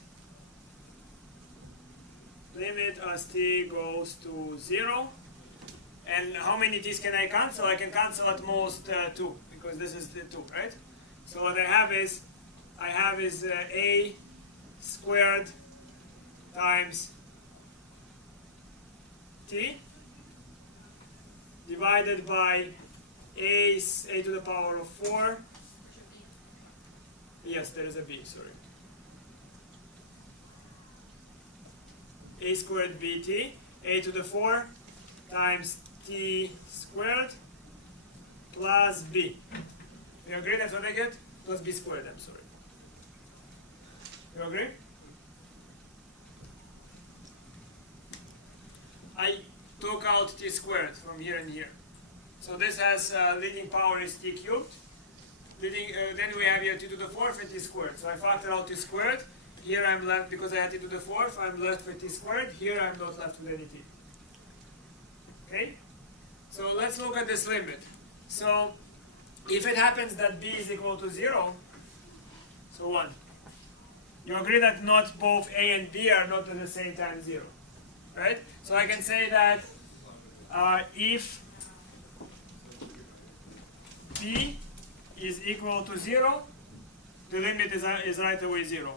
limit as t goes to 0. And how many t's can I cancel? I can cancel at most 2, because this is the 2, right? So what I have is a squared times t divided by a to the power of 4. Yes, there is a b, sorry. A squared bt, a to the 4 times t squared plus b. You agree? That's what I get? Plus b squared, I'm sorry. You agree? I took out t squared from here and here. So this has leading power is t cubed. Then we have here t to the 4th and t squared. So I factor out t squared. Here I'm left, because I had t to the 4th, I'm left with t squared. Here I'm not left with any t. Okay? So let's look at this limit. So if it happens that b is equal to 0, so 1. You agree that not both a and b are not at the same time 0. Right? So I can say that if b is equal to 0, the limit is right away 0.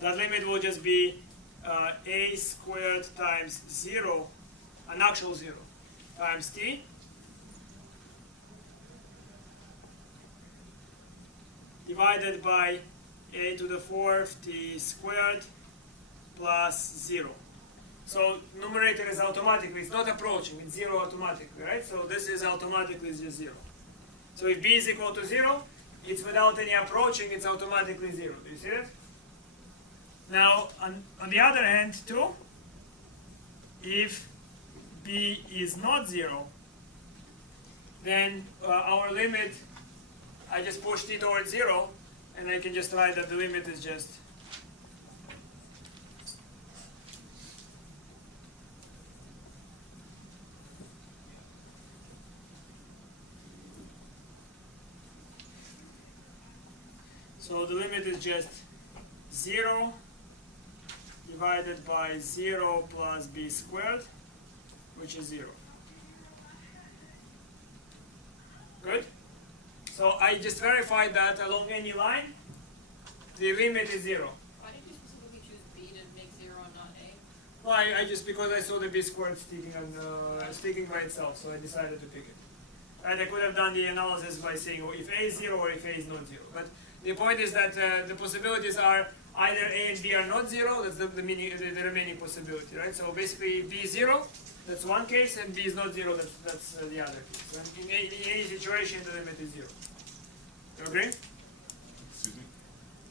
That limit will just be a squared times 0, an actual 0, times t divided by a to the 4th t squared plus 0. So numerator is automatically, it's not approaching, it's 0 automatically, right? So this is automatically just 0. So if b is equal to 0, it's without any approaching, it's automatically 0. Do you see it? Now, on the other hand, too, if b is not 0, then our limit, I just push t towards 0, and I can just write that the limit is just so the limit is just 0 divided by 0 plus b squared, which is 0. Good? So I just verified that along any line, the limit is 0. Why did you specifically choose B to make 0 and not A? Well, I just, because I saw the b squared sticking by itself, so I decided to pick it. And I could have done the analysis by saying, oh, if a is 0 or if a is not 0. But the point is that the possibilities are either a and b are not 0, that's the remaining possibility, right? So basically, if b is 0, that's one case, and b is not 0, that's the other case. So in any situation, the limit is 0. You agree? Excuse me?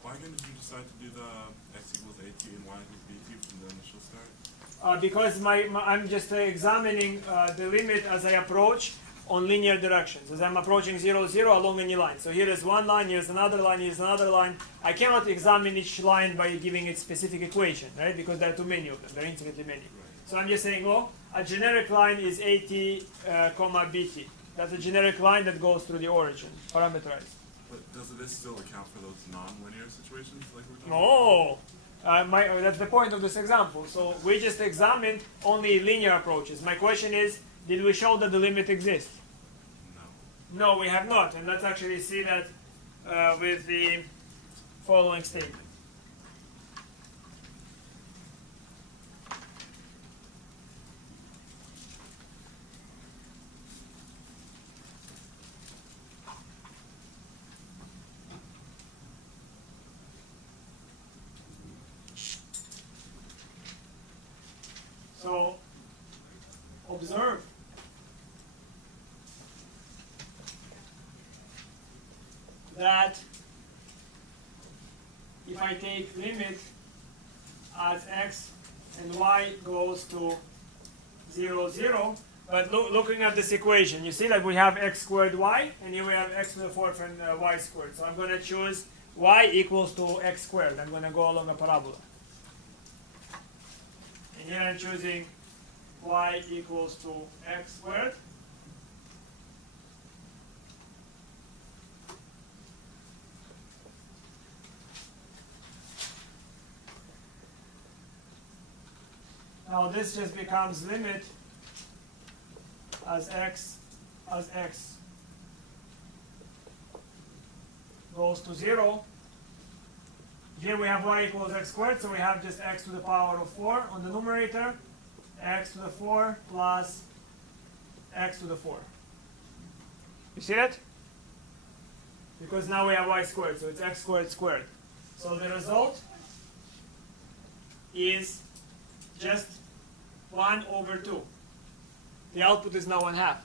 Why again did you decide to do the x equals at and y equals bt from the initial start? Because I'm just examining the limit as I approach on linear directions, as I'm approaching 0, 0 along any line. So here is one line, here's another line, here's another line. I cannot examine each line by giving it specific equation, right? Because there are too many of them, there are infinitely many. So I'm just saying, oh, a generic line is at, comma bt. That's a generic line that goes through the origin, parameterized. But doesn't this still account for those non-linear situations like we're talking about? No, that's the point of this example. So we just examined only linear approaches. My question is, did we show that the limit exists? No. No, we have not, and let's actually see that with the following statement. So observe that if I take limit as x and y goes to 0, 0, but looking at this equation, you see that we have x squared y, and here we have x to the fourth and y squared. So I'm going to choose y equals to x squared. I'm going to go along a parabola. And here I'm choosing y equals to x squared. Now this just becomes limit as x goes to 0. Here we have y equals x squared, so we have just x to the power of 4 on the numerator, x to the 4 plus x to the 4. You see that? Because now we have y squared, so it's x squared squared. So the result is just 1 over 2. The output is now 1/2.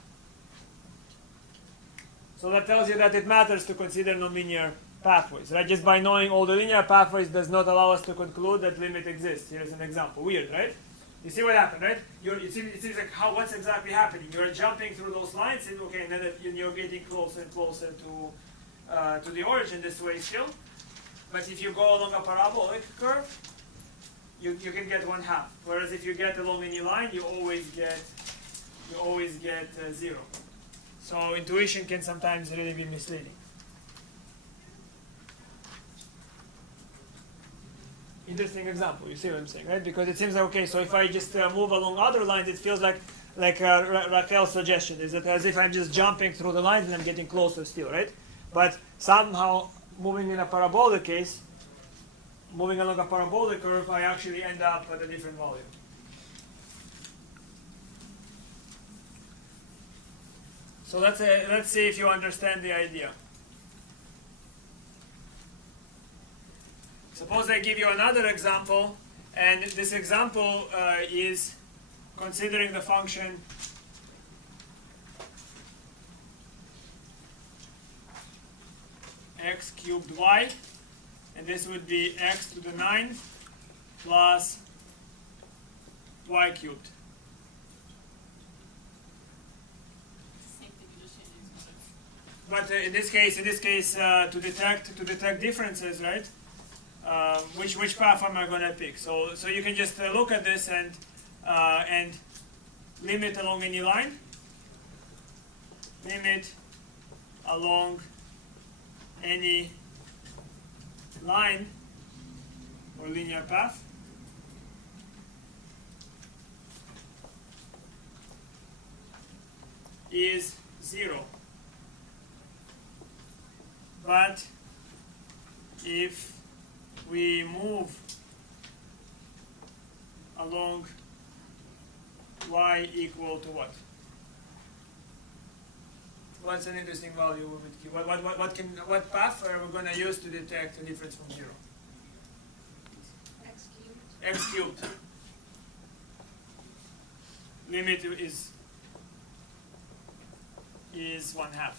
So that tells you that it matters to consider nonlinear pathways, right? Just by knowing all the linear pathways does not allow us to conclude that limit exists. Here's an example. Weird, right? You see what happened, right? It seems like what's exactly happening? You're jumping through those lines, and okay, and then you're getting closer and closer to the origin this way still. But if you go along a parabolic curve, you can get 1/2. Whereas if you get along any line, you always get 0. So intuition can sometimes really be misleading. Interesting example. You see what I'm saying, right? Because it seems like, okay, so if I just move along other lines, it feels like Raquel's suggestion is that as if I'm just jumping through the lines and I'm getting closer still, right? But somehow moving in a parabolic case, moving along a parabolic curve, I actually end up at a different value. So let's see if you understand the idea. Suppose I give you another example, and this example is considering the function x cubed y, and this would be x to the 9 plus y cubed. But in this case, to detect differences, right? Which path am I going to pick? So you can just look at this and limit along any line. Limit along any line or linear path. Is 0. But if we move along y equal to what? What's an interesting value we would give? What path are we going to use to detect a difference from 0? X cubed. X cubed. Limit is 1/2.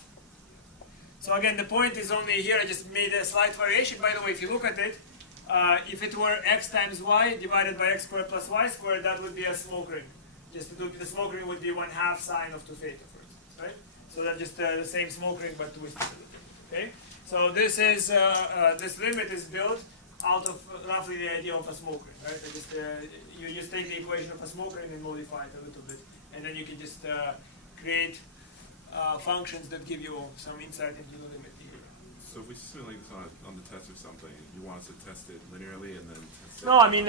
So again, the point is only here. I just made a slight variation. By the way, if you look at it, if it were x times y divided by x squared plus y squared, that would be a smoke ring. Just the smoke ring would be 1/2 sine of 2 theta, for instance, right? So that's just the same smoke ring but twisted. Okay. So this is this limit is built out of roughly the idea of a smoke ring, right? You just take the equation of a smoke ring and modify it a little bit, and then you can just create functions that give you some insight into the limit theory. So if we simulate this on the test of something, you want us to test it linearly and then test it? No, I mean,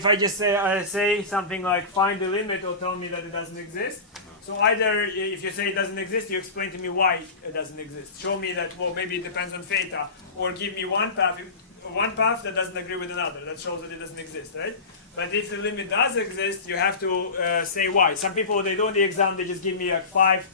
if I just say something like find the limit, it'll tell me that it doesn't exist. So either if you say it doesn't exist, you explain to me why it doesn't exist. Show me that, well, maybe it depends on theta, or give me one path that doesn't agree with another. That shows that it doesn't exist, right? But if the limit does exist, you have to say why. Some people, they do in the exam, they just give me like 5.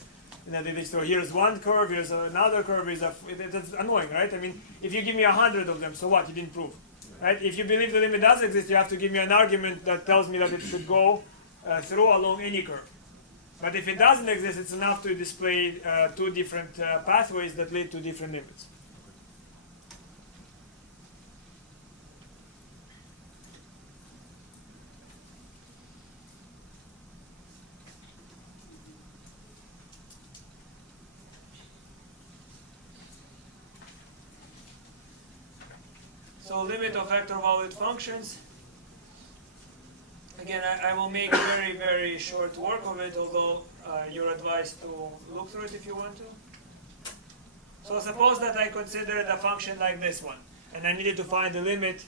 So here's one curve, here's another curve. It's annoying, right? I mean, if you give me 100 of them, so what? You didn't prove, right? If you believe the limit does exist, you have to give me an argument that tells me that it should go through along any curve. But if it doesn't exist, it's enough to display two different pathways that lead to different limits. So limit of vector valued functions. Again, I will make very, very short work of it, although you're advised to look through it if you want to. So suppose that I considered a function like this one, and I needed to find the limit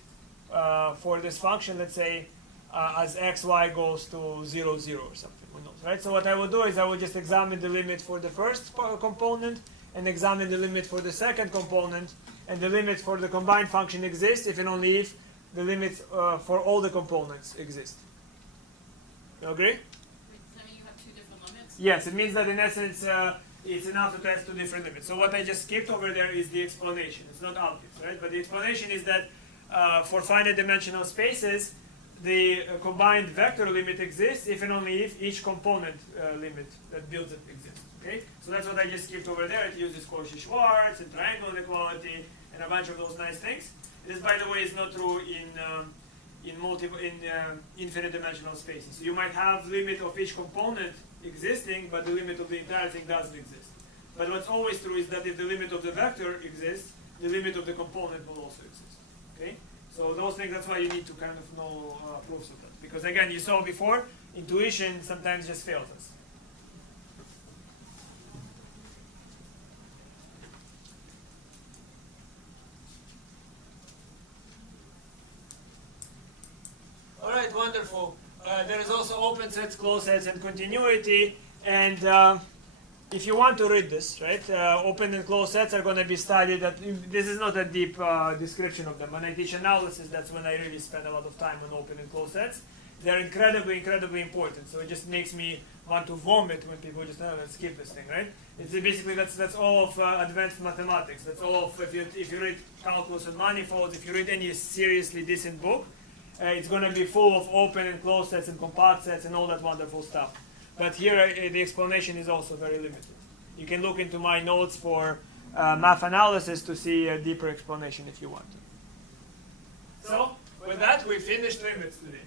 for this function, let's say, as xy goes to 0, 0 or something, who knows, right? So what I will do is I will just examine the limit for the first component, and examine the limit for the second component, and the limit for the combined function exists if and only if the limits for all the components exist. You agree? Does that mean you have two different limits? Yes, it means that in essence it's enough to test two different limits. So what I just skipped over there is the explanation. It's not obvious, right? But the explanation is that for finite dimensional spaces, the combined vector limit exists if and only if each component limit that builds it exists. Okay? So that's what I just skipped over there. It uses Cauchy-Schwarz and triangle inequality and a bunch of those nice things. This, by the way, is not true in infinite dimensional spaces. So you might have limit of each component existing, but the limit of the entire thing doesn't exist. But what's always true is that if the limit of the vector exists, the limit of the component will also exist. Okay? So those things, that's why you need to kind of know proofs of that. Because again, you saw before, intuition sometimes just fails us. All right, wonderful. There is also open sets, closed sets, and continuity. And if you want to read this, right, open and closed sets are going to be studied. This is not a deep description of them. When I teach analysis, that's when I really spend a lot of time on open and closed sets. They're incredibly, incredibly important. So it just makes me want to vomit when people just, oh, let's skip this thing, right? It's basically that's all of advanced mathematics. That's all of if you read calculus and manifolds, if you read any seriously decent book. It's going to be full of open and closed sets and compact sets and all that wonderful stuff. But here the explanation is also very limited. You can look into my notes for math analysis to see a deeper explanation if you want to. So with that, we finished limits today.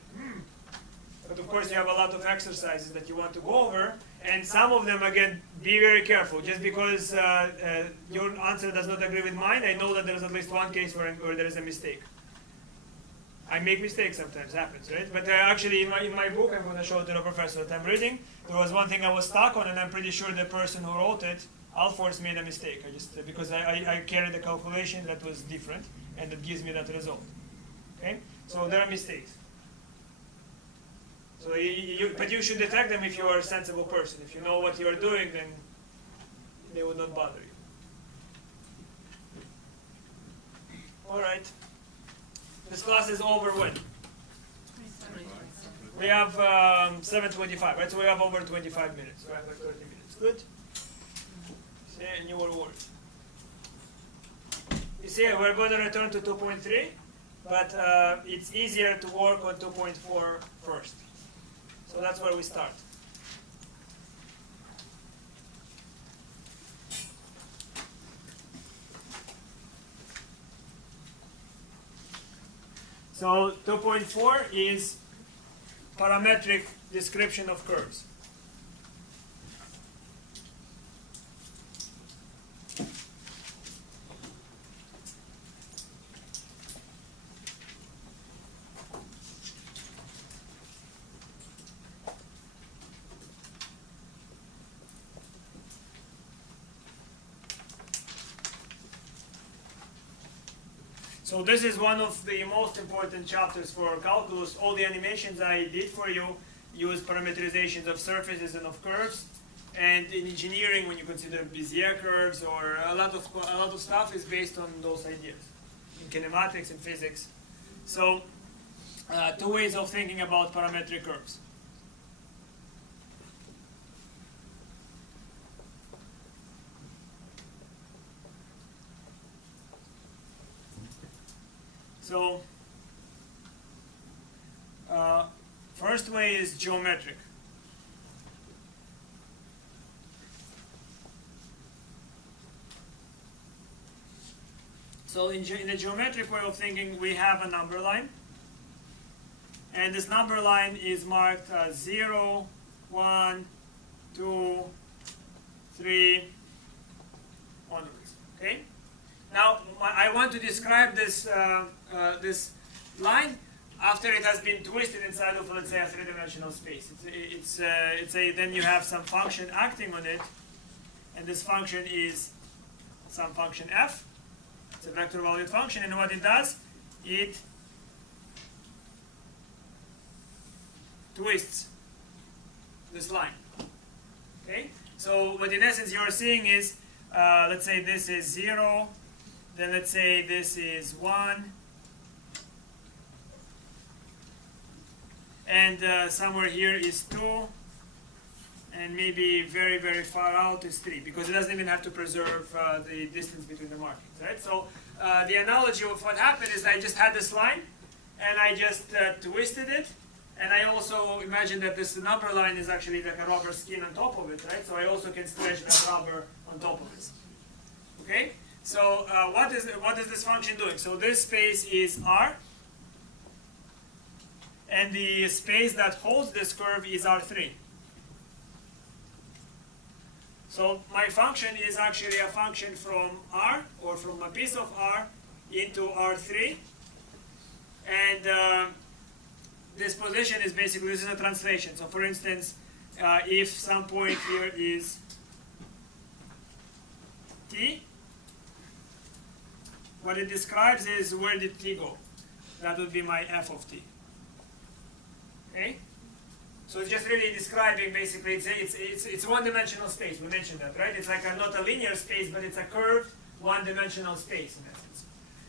But of course, you have a lot of exercises that you want to go over. And some of them, again, be very careful. Just because your answer does not agree with mine, I know that there is at least one case where there is a mistake. I make mistakes sometimes, happens, right? But actually, in my book, I'm going to show it to the professor that I'm reading. There was one thing I was stuck on, and I'm pretty sure the person who wrote it, Alfors, made a mistake. Because I carried a calculation that was different, and that gives me that result. Okay? So there are mistakes. So but you should detect them if you are a sensible person. If you know what you are doing, then they would not bother you. All right. This class is over when? We have 7:25, right? So we have over 25 minutes. We have like 30 minutes. Good? See, and you will work. You see, we're going to return to 2.3, but it's easier to work on 2.4 first. So that's where we start. So 2.4 is parametric description of curves. So this is one of the most important chapters for calculus. All the animations I did for you use parameterizations of surfaces and of curves. And in engineering, when you consider Bezier curves or a lot of stuff is based on those ideas in kinematics and physics. So two ways of thinking about parametric curves. So First way is geometric. So in the geometric way of thinking, we have a number line. And this number line is marked 0, 1, 2, 3, onwards. Okay? Now, I want to describe this, this line after it has been twisted inside of, let's say, a three-dimensional space. Then you have some function acting on it, and this function is some function f. It's a vector valued function, and what it does, it twists this line. Okay? So what in essence you're seeing is, let's say this is 0, then let's say this is 1, and somewhere here is 2, and maybe very, very far out is 3, because it doesn't even have to preserve the distance between the markings, right? So the analogy of what happened is I just had this line, and I just twisted it, and I also imagine that this number line is actually like a rubber skin on top of it, right? So I also can stretch that rubber on top of it. Okay? So what is this function doing? So this space is R, and the space that holds this curve is R3. So my function is actually a function from R, or from a piece of R, into R3. And this position is basically, this is a translation. So for instance, if some point here is t, what it describes is where did t go? That would be my f of t. Okay? So it's just really describing, basically, it's one-dimensional space. We mentioned that, right? It's like not a linear space, but it's a curved one-dimensional space in essence.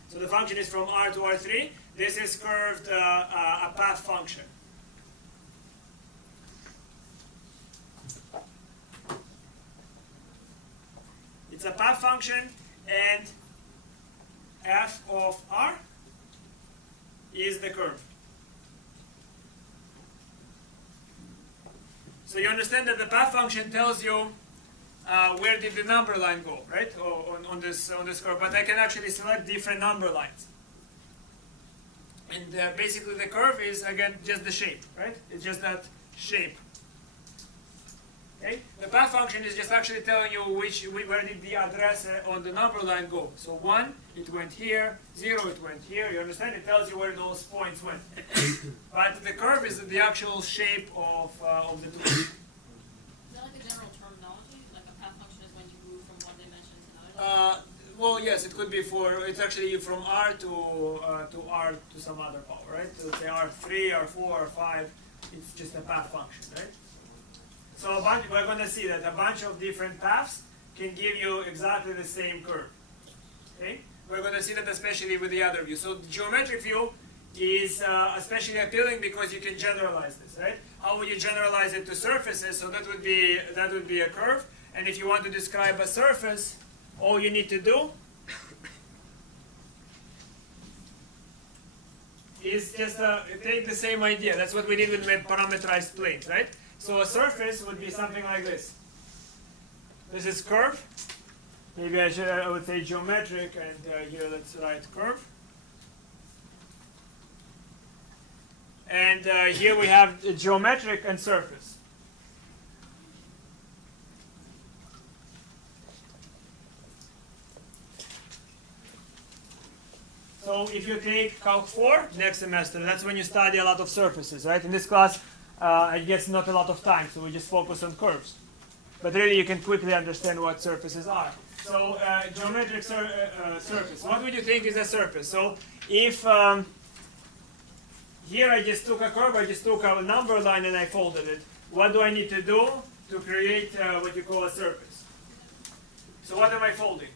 So the function is from R to R3. This is curved a path function. It's a path function, and f of R is the curve. So you understand that the path function tells you where did the number line go, right? On this curve, but I can actually select different number lines. And basically the curve is, again, just the shape, right? It's just that shape. Okay? The path function is just actually telling you where did the address on the number line go. So 1, it went here, 0, it went here. You understand? It tells you where those points went. But the curve is the actual shape of the tool. Is that like a general terminology? Like a path function is when you move from one dimension to another? Well, yes, it could be it's actually from R to R to some other power, right? So let's say R3, R4, R5, it's just a path function, right? So we're going to see that a bunch of different paths can give you exactly the same curve. Okay? We're going to see that especially with the other view. So the geometric view is especially appealing because you can generalize this, right? How would you generalize it to surfaces? So that would be a curve. And if you want to describe a surface, all you need to do is just take the same idea. That's what we did with parameterized planes, right? So a surface would be something like this. This is curve. Maybe I would say geometric, and here let's write curve. And here we have geometric and surface. So if you take Calc 4 next semester, that's when you study a lot of surfaces, right? In this class, I guess not a lot of time, so we just focus on curves. But really, you can quickly understand what surfaces are. So geometric surface. What would you think is a surface? So if here I just took a curve, I just took a number line and I folded it. What do I need to do to create what you call a surface? So what am I folding?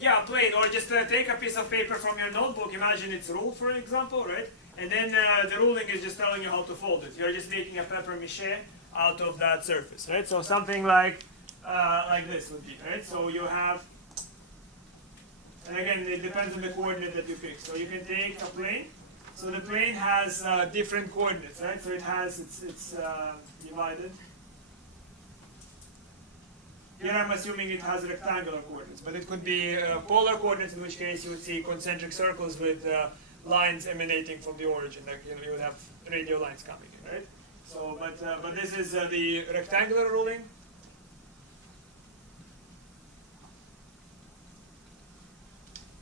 Yeah, plane, or just take a piece of paper from your notebook. Imagine it's ruled, for example, right? And then the ruling is just telling you how to fold it. You're just making a papier-mâché out of that surface, right? So something like this would be, right? So you have, and again, it depends on the coordinate that you pick. So you can take a plane, So the plane has different coordinates, right? So it has, it's divided. Here I'm assuming it has rectangular coordinates, but it could be polar coordinates, in which case you would see concentric circles with lines emanating from the origin, like you would have radial lines coming in, right? So, but this is the rectangular ruling.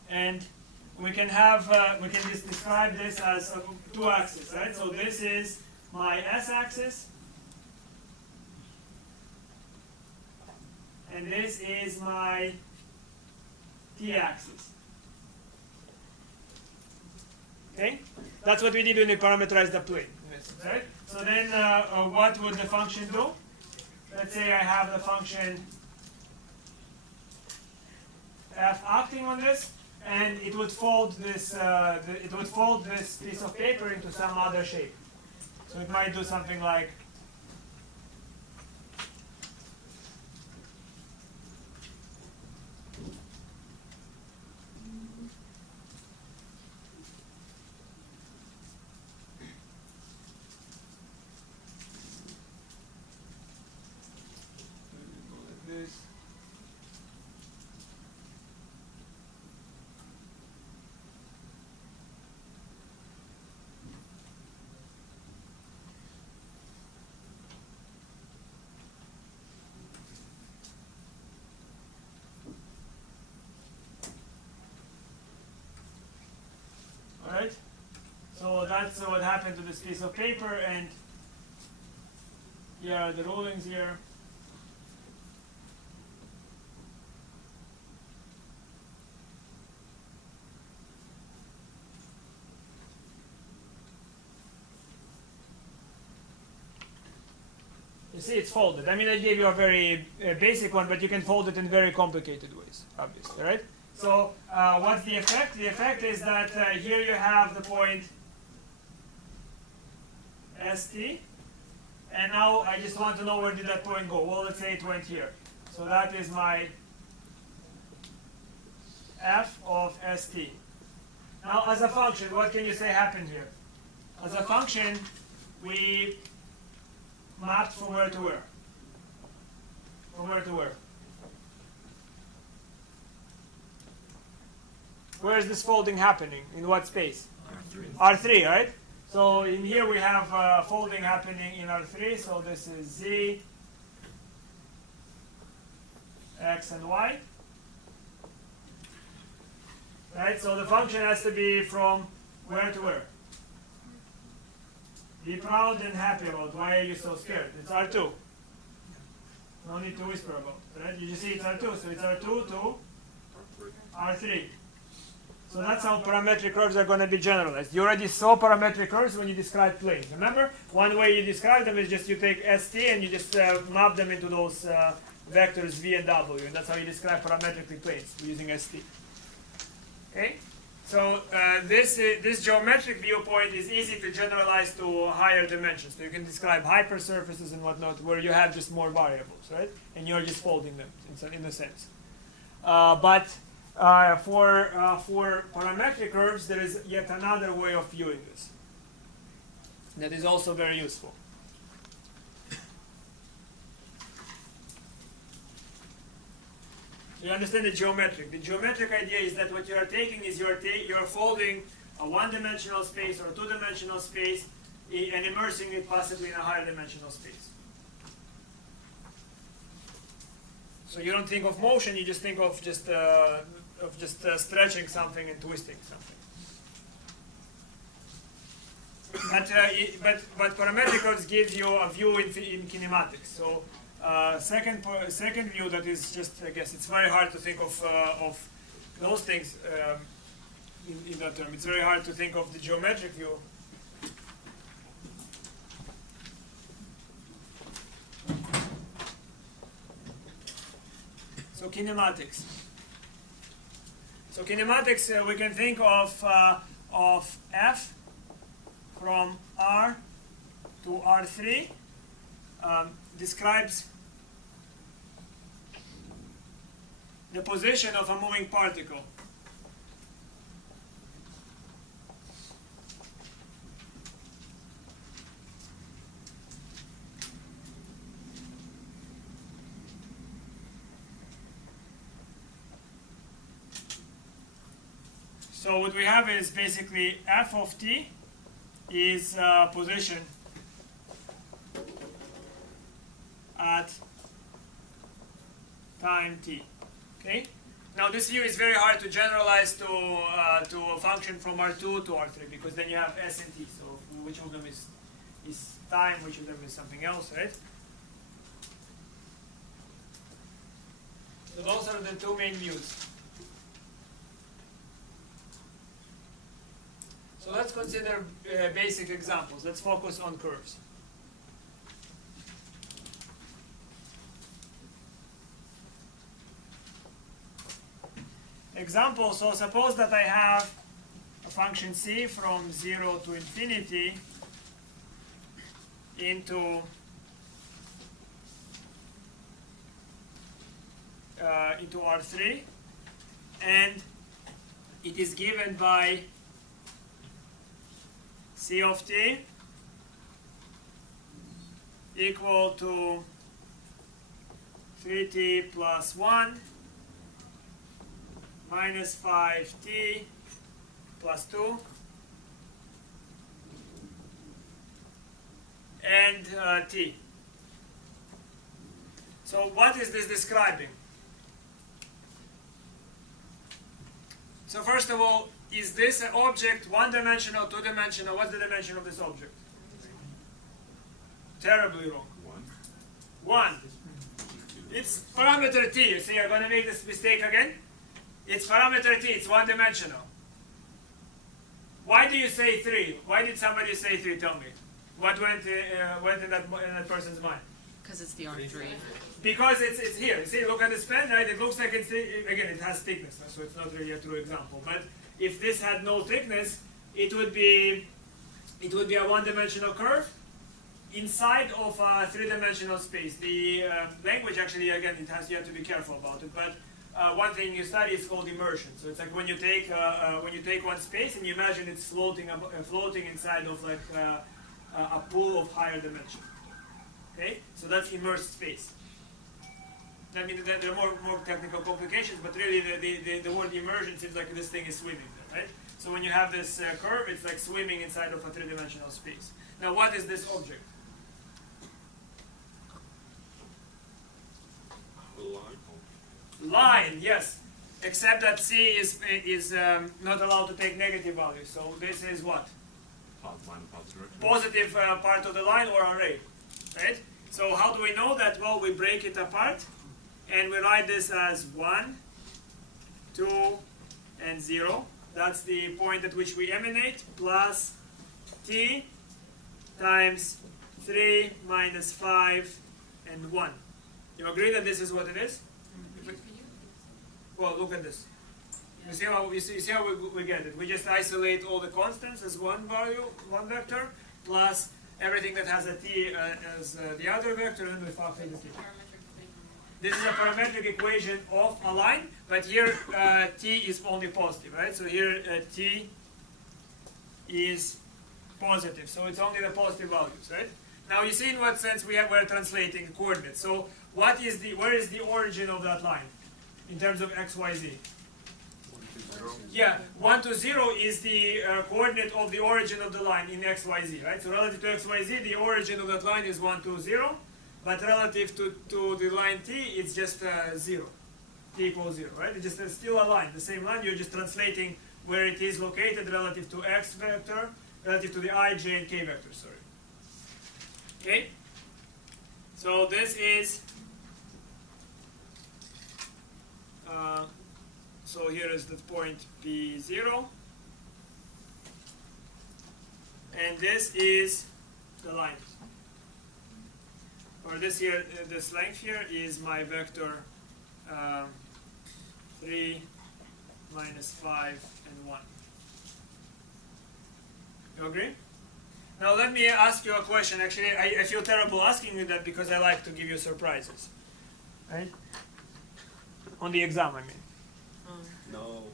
And we can have, we can just describe this as two axes, right? So this is my s-axis, and this is my t-axis. Okay, that's what we did when we parameterized the plane, right? So then, what would the function do? Let's say I have the function f acting on this, and it would fold this. It would fold this piece of paper into some other shape. So it might do something like. This. Alright, so that's what happened to this piece of paper, and here are the rulings here. You see it's folded. I mean, I gave you a very basic one, but you can fold it in very complicated ways, obviously, right? So what's the effect? The effect is that here you have the point ST, and now I just want to know where did that point go. Well, let's say it went here. So that is my f of ST. Now, as a function, what can you say happened here? As a function, we mapped from where to where? From where to where? Where is this folding happening? In what space? R3. R3, right? So in here we have folding happening in R3. So this is Z, X, and Y. Right? So the function has to be from where to where? Be proud and happy about. Why are you so scared? It's R2. No need to whisper about it, right? You just see it's R2, so it's R2 to R3. So that's how parametric curves are going to be generalized. You already saw parametric curves when you describe planes. Remember? One way you describe them is just you take ST and you just map them into those vectors V and W. And that's how you describe parametrically planes using ST. Okay? So this geometric viewpoint is easy to generalize to higher dimensions. So you can describe hypersurfaces and whatnot where you have just more variables, right? And you're just folding them in a sense. But for parametric curves, there is yet another way of viewing this that is also very useful. You understand the geometric. The geometric idea is that what you are taking is you're folding a one-dimensional space or a two-dimensional space and immersing it possibly in a higher dimensional space. So you don't think of motion, you just think of just stretching something and twisting something. But parametric curves gives you a view in kinematics. So second view that is just, I guess it's very hard to think of those things in that term. It's very hard to think of the geometric view. So kinematics. So kinematics, we can think of F from R to R3 describes the position of a moving particle. So what we have is basically f of t is position at time t. Okay. Now this view is very hard to generalize to a function from R2 to R3 because then you have s and t. So which of them is time, which of them is something else, right? So those are the two main views. So let's consider basic examples. Let's focus on curves. Example, so suppose that I have a function c from 0 to infinity into R3, and it is given by c of t equal to 3t plus 1 minus 5t plus 2 and t. So what is this describing? So first of all, is this an object one-dimensional, two-dimensional? What's the dimension of this object? Terribly wrong. 1. It's parameter t. You see, you're going to make this mistake again. It's parameter t. It's one-dimensional. Why do you say 3? Why did somebody say 3? Tell me. What went in that person's mind? Because it's the R3. Because it's here. See, look at this pen, right? It looks like it's, again, it has thickness, so it's not really a true example. But if this had no thickness, it would be a one-dimensional curve inside of a three-dimensional space. The language actually, again, you have to be careful about it. But one thing you study is called immersion. So it's like when you take one space and you imagine it's floating inside of like a pool of higher dimension. Okay, so that's immersed space. I mean, there are more technical complications, but really the word immersion seems like this thing is swimming there, right? So when you have this curve, it's like swimming inside of a three-dimensional space. Now, what is this object? Line, yes. Except that c is not allowed to take negative values. So this is what? Positive part of the line or array, right? So how do we know that? Well, we break it apart and we write this as 1, 2, and 0. That's the point at which we emanate, plus t times 3 minus 5 and 1. You agree that this is what it is? Well, look at this. You see how we get it? We just isolate all the constants as one value, one vector, plus everything that has a t as the other vector, and we factor the t. This is a parametric equation of a line, but here t is only positive, right? So here t is positive, so it's only the positive values, right? Now you see in what sense we're translating coordinates. So where is the origin of that line in terms of x, y, z? 0. Yeah, 1 to 0 is the coordinate of the origin of the line in x, y, z, right? So relative to x, y, z, the origin of that line is 1 to 0, but relative to the line t, it's just 0. T equals 0, right? It's just still a line, the same line. You're just translating where it is located relative to x vector, relative to the I, j, and k vector, sorry. Okay? So this is, so here is the point P0, and this is the line. Or this here, this length here is my vector 3 minus 5 and 1. You agree? Now let me ask you a question. Actually, I feel terrible asking you that because I like to give you surprises. Right? On the exam, I mean. No.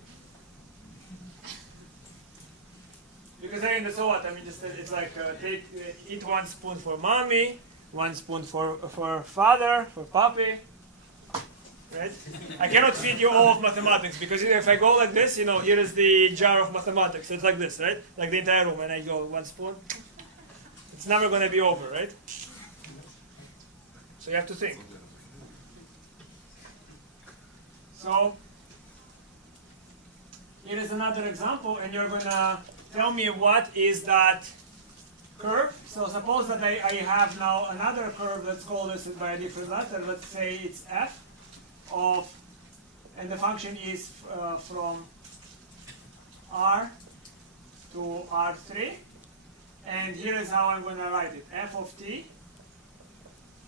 Because I mean, so what? I mean, just it's like eat 1 spoon for mommy, 1 spoon for father, for papi. right? I cannot feed you all of mathematics because if I go like this, here is the jar of mathematics. It's like this, right? Like the entire room, and I go 1 spoon. It's never going to be over, right? So you have to think. So here is another example, and you're going to tell me what is that curve. So suppose that I have now another curve. Let's call this by a different letter. Let's say it's f of, and the function is from r to r3. And here is how I'm going to write it. F of t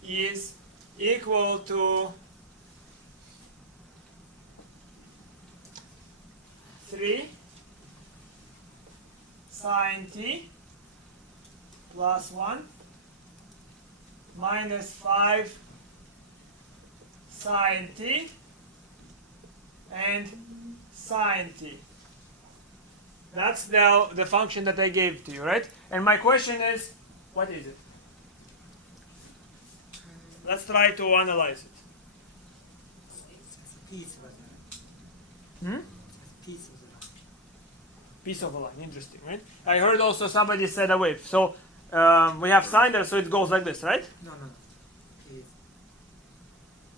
is equal to 3 sine t plus 1 minus 5 sine t and sine t. That's the function that I gave to you, right? And my question is, what is it? Let's try to analyze it. Piece was piece was Piece of a line, interesting, right? I heard also somebody said a wave. So we have sine there, so it goes like this, right? no. Piece.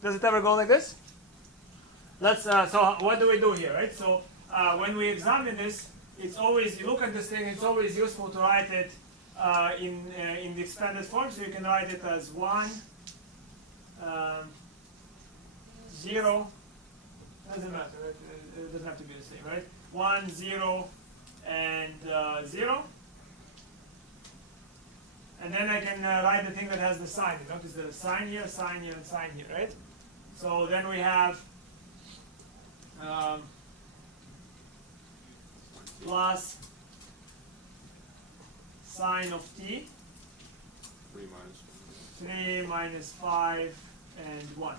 Does it ever go like this? Let's. So what do we do here, right? So when we examine this, it's always, you look at this thing, it's always useful to write it in the expanded form. So you can write it as 1, 0. Doesn't matter. It doesn't have to be the same, right? 1, 0, and 0. And then I can write the thing that has the sign. Notice the sign here, and sign here, right? So then we have plus sine of t, 3 minus 5 and 1.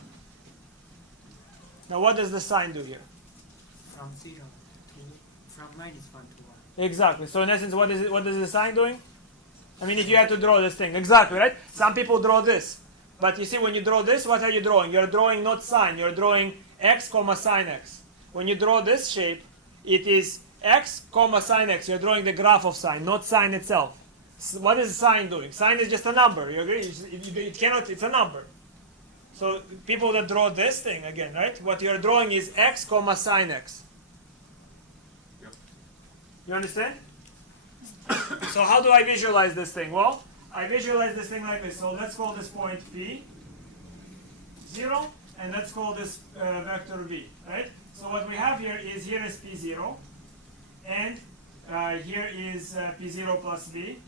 Now what does the sign do here? From 0 to from -1 to 1. Exactly. So in essence, what is the sign doing? I mean, if you had to draw this thing, exactly, right? Some people draw this, but you see, when you draw this, what are you drawing? You're drawing not sine. You're drawing x comma sine x. When you draw this shape, it is x comma sine x. You're drawing the graph of sine, not sine itself. So what is sine doing? Sine is just a number. You agree? It cannot. It's a number. So people that draw this thing again, right? What you're drawing is x comma sine x. Yep. You understand? So how do I visualize this thing? Well, I visualize this thing like this. So let's call this point P 0, and let's call this vector V, right? So what we have here is P0, and here is P0 plus V,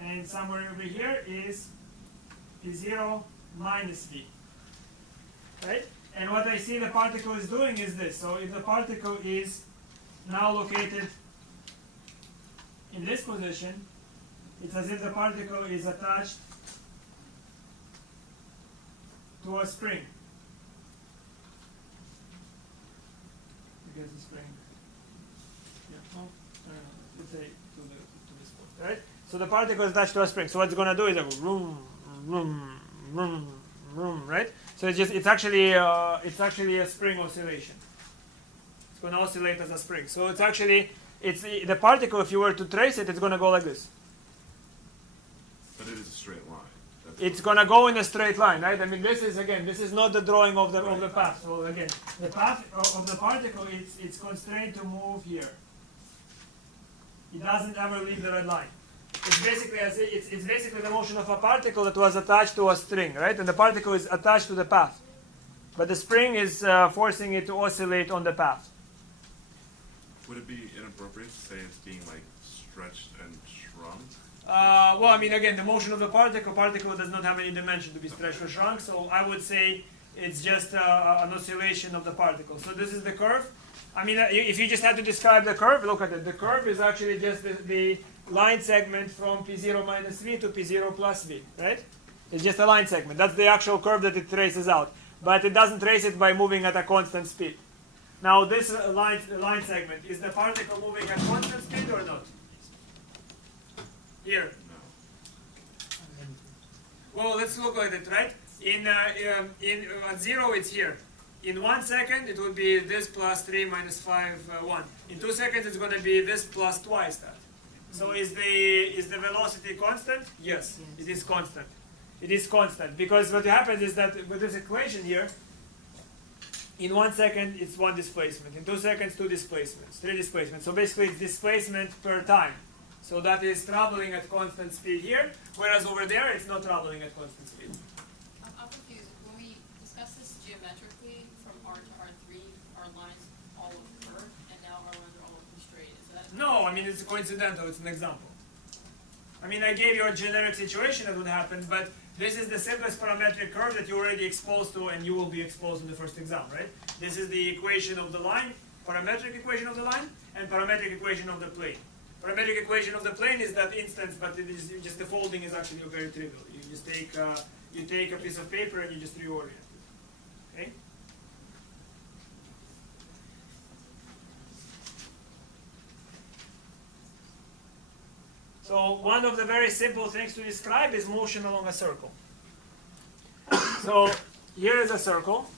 and somewhere over here is P0 minus V, right? And what I see the particle is doing is this. So if the particle is now located in this position, it's as if the particle is attached to a spring. I guess the spring. Yeah, no, let's say to this point, right? So the particle is attached to a spring. So what it's going to do is a vroom, vroom, vroom, vroom, right? So it's actually a spring oscillation. It's going to oscillate as a spring. So it's actually, the particle, if you were to trace it, it's going to go like this. But it is a straight line. It's going to go in a straight line, right? I mean, this is not the drawing of the path. So again, the path of the particle, it's constrained to move here. It doesn't ever leave the red line. It's basically the motion of a particle that was attached to a string, right? And the particle is attached to the path. But the spring is forcing it to oscillate on the path. Would it be inappropriate to say it's being like stretched and shrunk? Well, I mean, again, the motion of the particle does not have any dimension to be stretched or shrunk, so I would say it's just an oscillation of the particle. So this is the curve. I mean, if you just had to describe the curve, look at it. The curve is actually just the line segment from P0 minus V to P0 plus V, right? It's just a line segment. That's the actual curve that it traces out. But it doesn't trace it by moving at a constant speed. Now, this line segment, is the particle moving at constant speed or not? Here. No. Well, let's look at it, right? At 0 it's here. In 1 second it would be this plus 3 minus 5 1. In 2 seconds it's going to be this plus twice that. So is the velocity constant? Yes, it is constant. It is constant because what happens is that with this equation here, in 1 second it's one displacement. In 2 seconds 2 displacements, 3 displacements. So basically it's displacement per time. So that is traveling at constant speed here, whereas over there it's not traveling at constant speed. I'm confused. When we discuss this geometrically from R to R3, our lines all look curved, and now our lines are all looking straight. Is that? No, I mean it's coincidental, it's an example. I mean I gave you a generic situation that would happen, but this is the simplest parametric curve that you're already exposed to and you will be exposed in the first exam, right? This is the equation of the line, parametric equation of the line, and parametric equation of the plane. Parametric equation of the plane is that instance, but it is just the folding is actually very trivial. You just take a piece of paper and you just reorient it. Okay? So one of the very simple things to describe is motion along a circle. So here is a circle,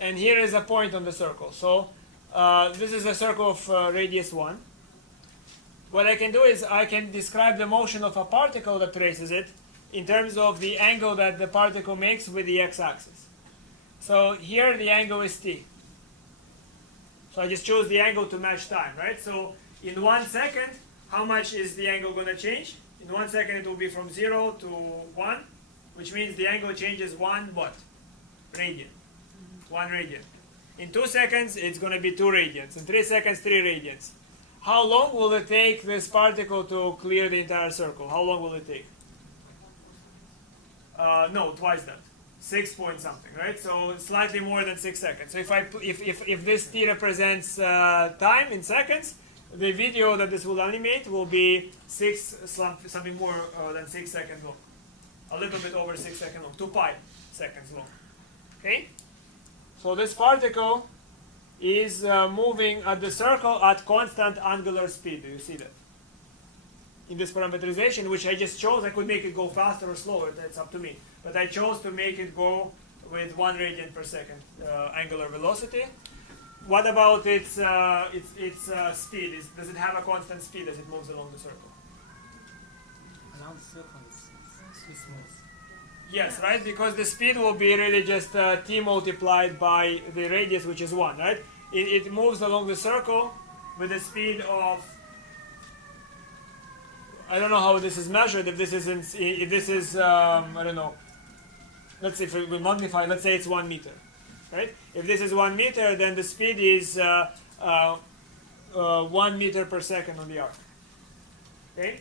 and here is a point on the circle. So this is a circle of radius 1. What I can do is I can describe the motion of a particle that traces it in terms of the angle that the particle makes with the x-axis. So here the angle is t. So I just chose the angle to match time, right? So in 1 second, how much is the angle going to change? In 1 second it will be from 0 to 1, which means the angle changes 1 what? Radian. 1 radian. In 2 seconds it's going to be 2 radians. In 3 seconds, 3 radians. How long will it take this particle to clear the entire circle? How long will it take? No, twice that. 6 point something, right? So slightly more than 6 seconds. So if this t represents time in seconds, the video that this will animate will be something more than 6 seconds long. A little bit over 6 seconds long. 2 pi seconds long. Okay? So this particle is moving at the circle at constant angular speed. Do you see that? In this parameterization, which I just chose, I could make it go faster or slower, that's up to me. But I chose to make it go with 1 radian per second angular velocity. What about its speed? Does it have a constant speed as it moves along the circle? Around circle is smooth. Yes, right? Because the speed will be really just t multiplied by the radius, which is 1, right? It moves along the circle with a speed of, I don't know how this is measured. If this is I don't know. Let's say if we magnify, let's say it's 1 meter, right? If this is 1 meter, then the speed is 1 meter per second on the arc. Okay.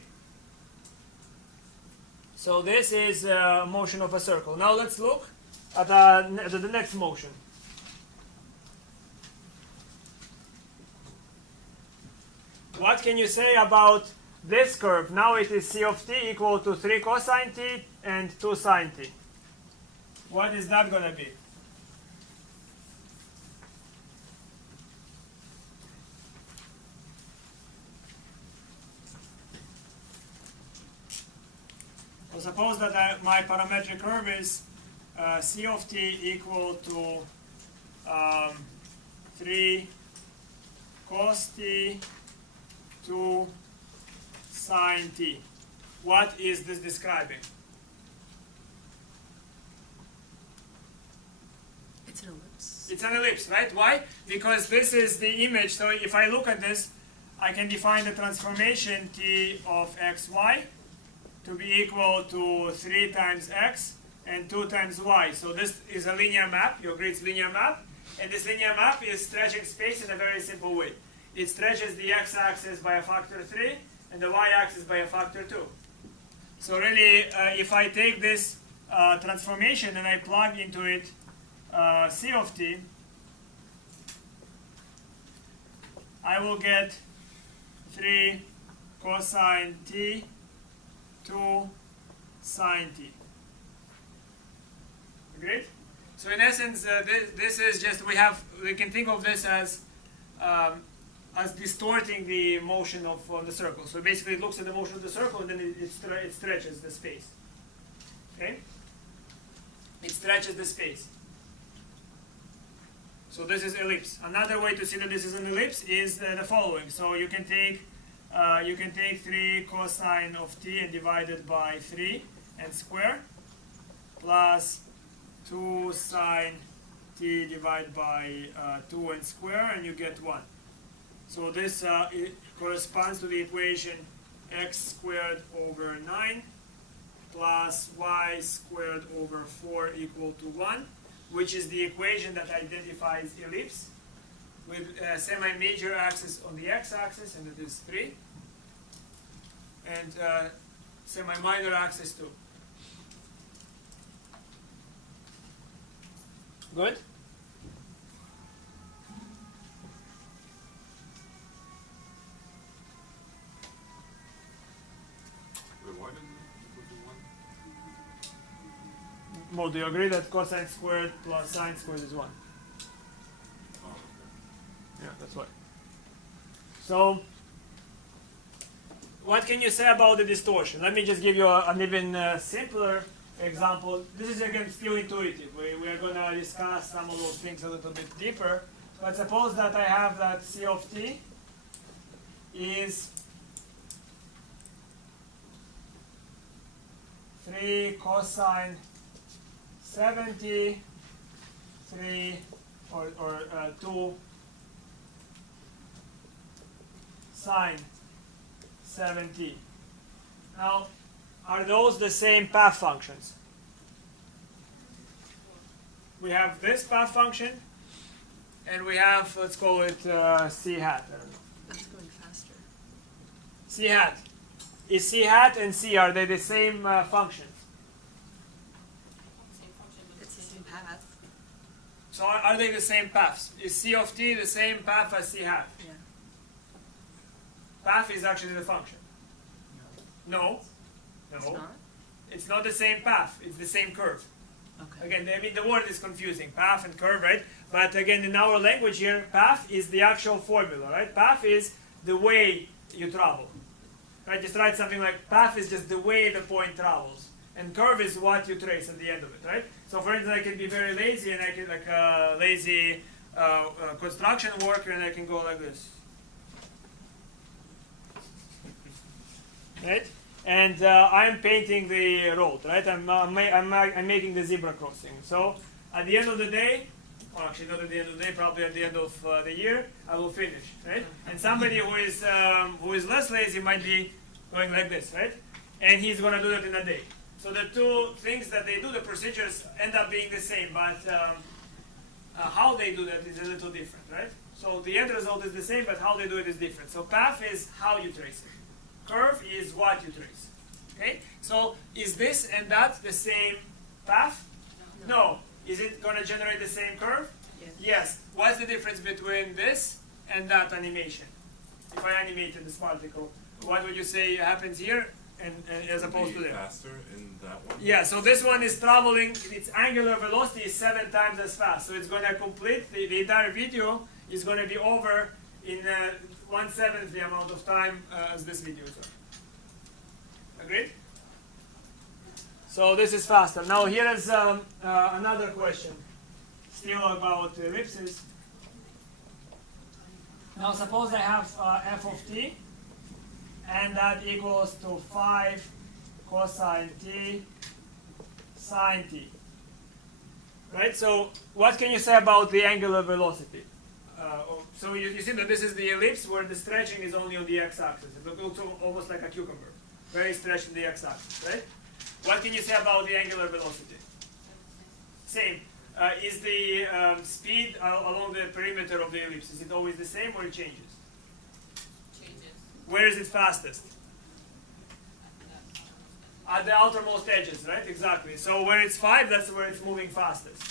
So this is motion of a circle. Now let's look at the next motion. What can you say about this curve? Now it is c of t equal to 3 cosine t and 2 sine t. What is that going to be? So suppose that my parametric curve is c of t equal to 3 cos t 2 sine t. What is this describing? It's an ellipse. It's an ellipse, right? Why? Because this is the image. So if I look at this, I can define the transformation t of xy to be equal to 3 times x and 2 times y. So this is a linear map, your grid's linear map. And this linear map is stretching space in a very simple way. It stretches the x-axis by a factor 3 and the y-axis by a factor 2. So really, if I take this transformation and I plug into it c of t, I will get 3 cosine t 2 sine t. Agreed? So in essence, this is just, we can think of this as distorting the motion of the circle. So basically it looks at the motion of the circle and then it stretches the space. Okay? It stretches the space. So this is ellipse. Another way to see that this is an ellipse is the following. So you can take 3 cosine of t and divide it by 3 and square, plus 2 sine t divided by 2 and square, and you get 1. So this it corresponds to the equation x squared over 9 plus y squared over 4 equal to 1, which is the equation that identifies ellipse with a semi-major axis on the x-axis, and it is 3, and semi-minor axis 2. Good? Wait, why didn't you put the 1? Well, do you agree that cosine squared plus sine squared is 1? Oh, okay. Yeah, that's why. So, what can you say about the distortion? Let me just give you an even simpler example. This is again still intuitive. We are going to discuss some of those things a little bit deeper. But suppose that I have that C of t is 3 cosine 70, 3 or 2 sine 70. Now, are those the same path functions? We have this path function, and we have, let's call it c hat. I don't know. That's going faster. C hat. Is c hat and c, are they the same functions? Same function, but It's the same path. So are they the same paths? Is c of t the same path as c hat? Yeah. Path is actually the function. No. It's No. not? It's not the same path. It's the same curve. Okay. Again, I mean, the word is confusing, path and curve, right? But again, in our language here, path is the actual formula, right? Path is the way you travel, right? Just write something like path is just the way the point travels, and curve is what you trace at the end of it, right? So, for instance, I can be very lazy, and I can like lazy construction worker, and I can go like this, right? And I'm painting the road, right? I'm making the zebra crossing. So at the end of the day, or actually not at the end of the day, probably at the end of the year, I will finish, right? And somebody who is less lazy might be going like this, right? And he's going to do that in a day. So the two things that they do, the procedures end up being the same, but how they do that is a little different, right? So the end result is the same, but how they do it is different. So path is how you trace it. Curve is what you trace. Okay? So is this and that the same path? No. Is it going to generate the same curve? Yes. Yes. What's the difference between this and that animation? If I animated this particle, what would you say happens here and as opposed to there? Faster in that one? Yeah, so this one is traveling, its angular velocity is 7 times as fast. So it's going to complete, the entire video is going to be over in 1/7 the amount of time as this video is on. Agreed? So this is faster. Now here is another question, still about ellipses. Now suppose I have f of t, and that equals to 5 cosine t sine t. Right? So what can you say about the angular velocity? So you see that this is the ellipse where the stretching is only on the x-axis. It looks almost like a cucumber, very stretched on the x-axis, right? What can you say about the angular velocity? Same. Is the speed along the perimeter of the ellipse, is it always the same or it changes? changes. Where is it fastest? At the outermost edges, right? Exactly. So where it's 5, that's where it's moving fastest.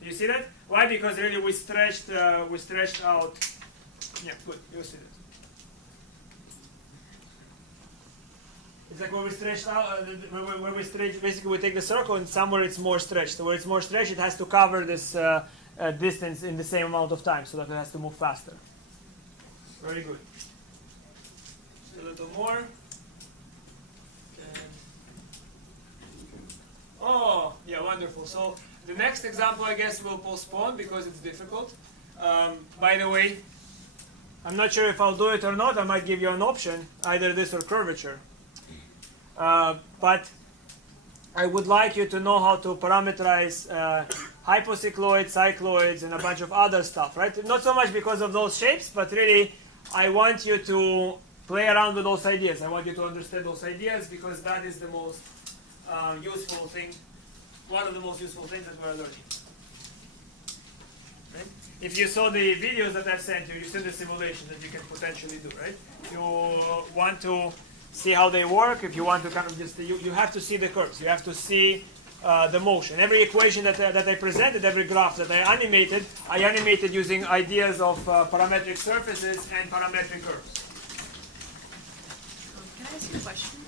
Do you see that? Why? Because really we stretched out. Yeah, good. You see that. It's like when we stretched out, when we stretch, basically we take the circle and somewhere it's more stretched. So where it's more stretched, it has to cover this distance in the same amount of time, so that it has to move faster. Very good. Just a little more. Oh, yeah, wonderful. So the next example, I guess, we'll postpone because it's difficult. By the way, I'm not sure if I'll do it or not. I might give you an option, either this or curvature. But I would like you to know how to parameterize hypocycloids, cycloids, and a bunch of other stuff, right? Not so much because of those shapes, but really I want you to play around with those ideas. I want you to understand those ideas because that is the most useful thing, one of the most useful things that we're learning. Right? If you saw the videos that I've sent you, you see the simulation that you can potentially do, right? You want to see how they work. If you want to kind of just, you have to see the curves. You have to see the motion. Every equation that I presented, every graph that I animated using ideas of parametric surfaces and parametric curves. Can I ask you a question?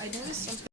I noticed something.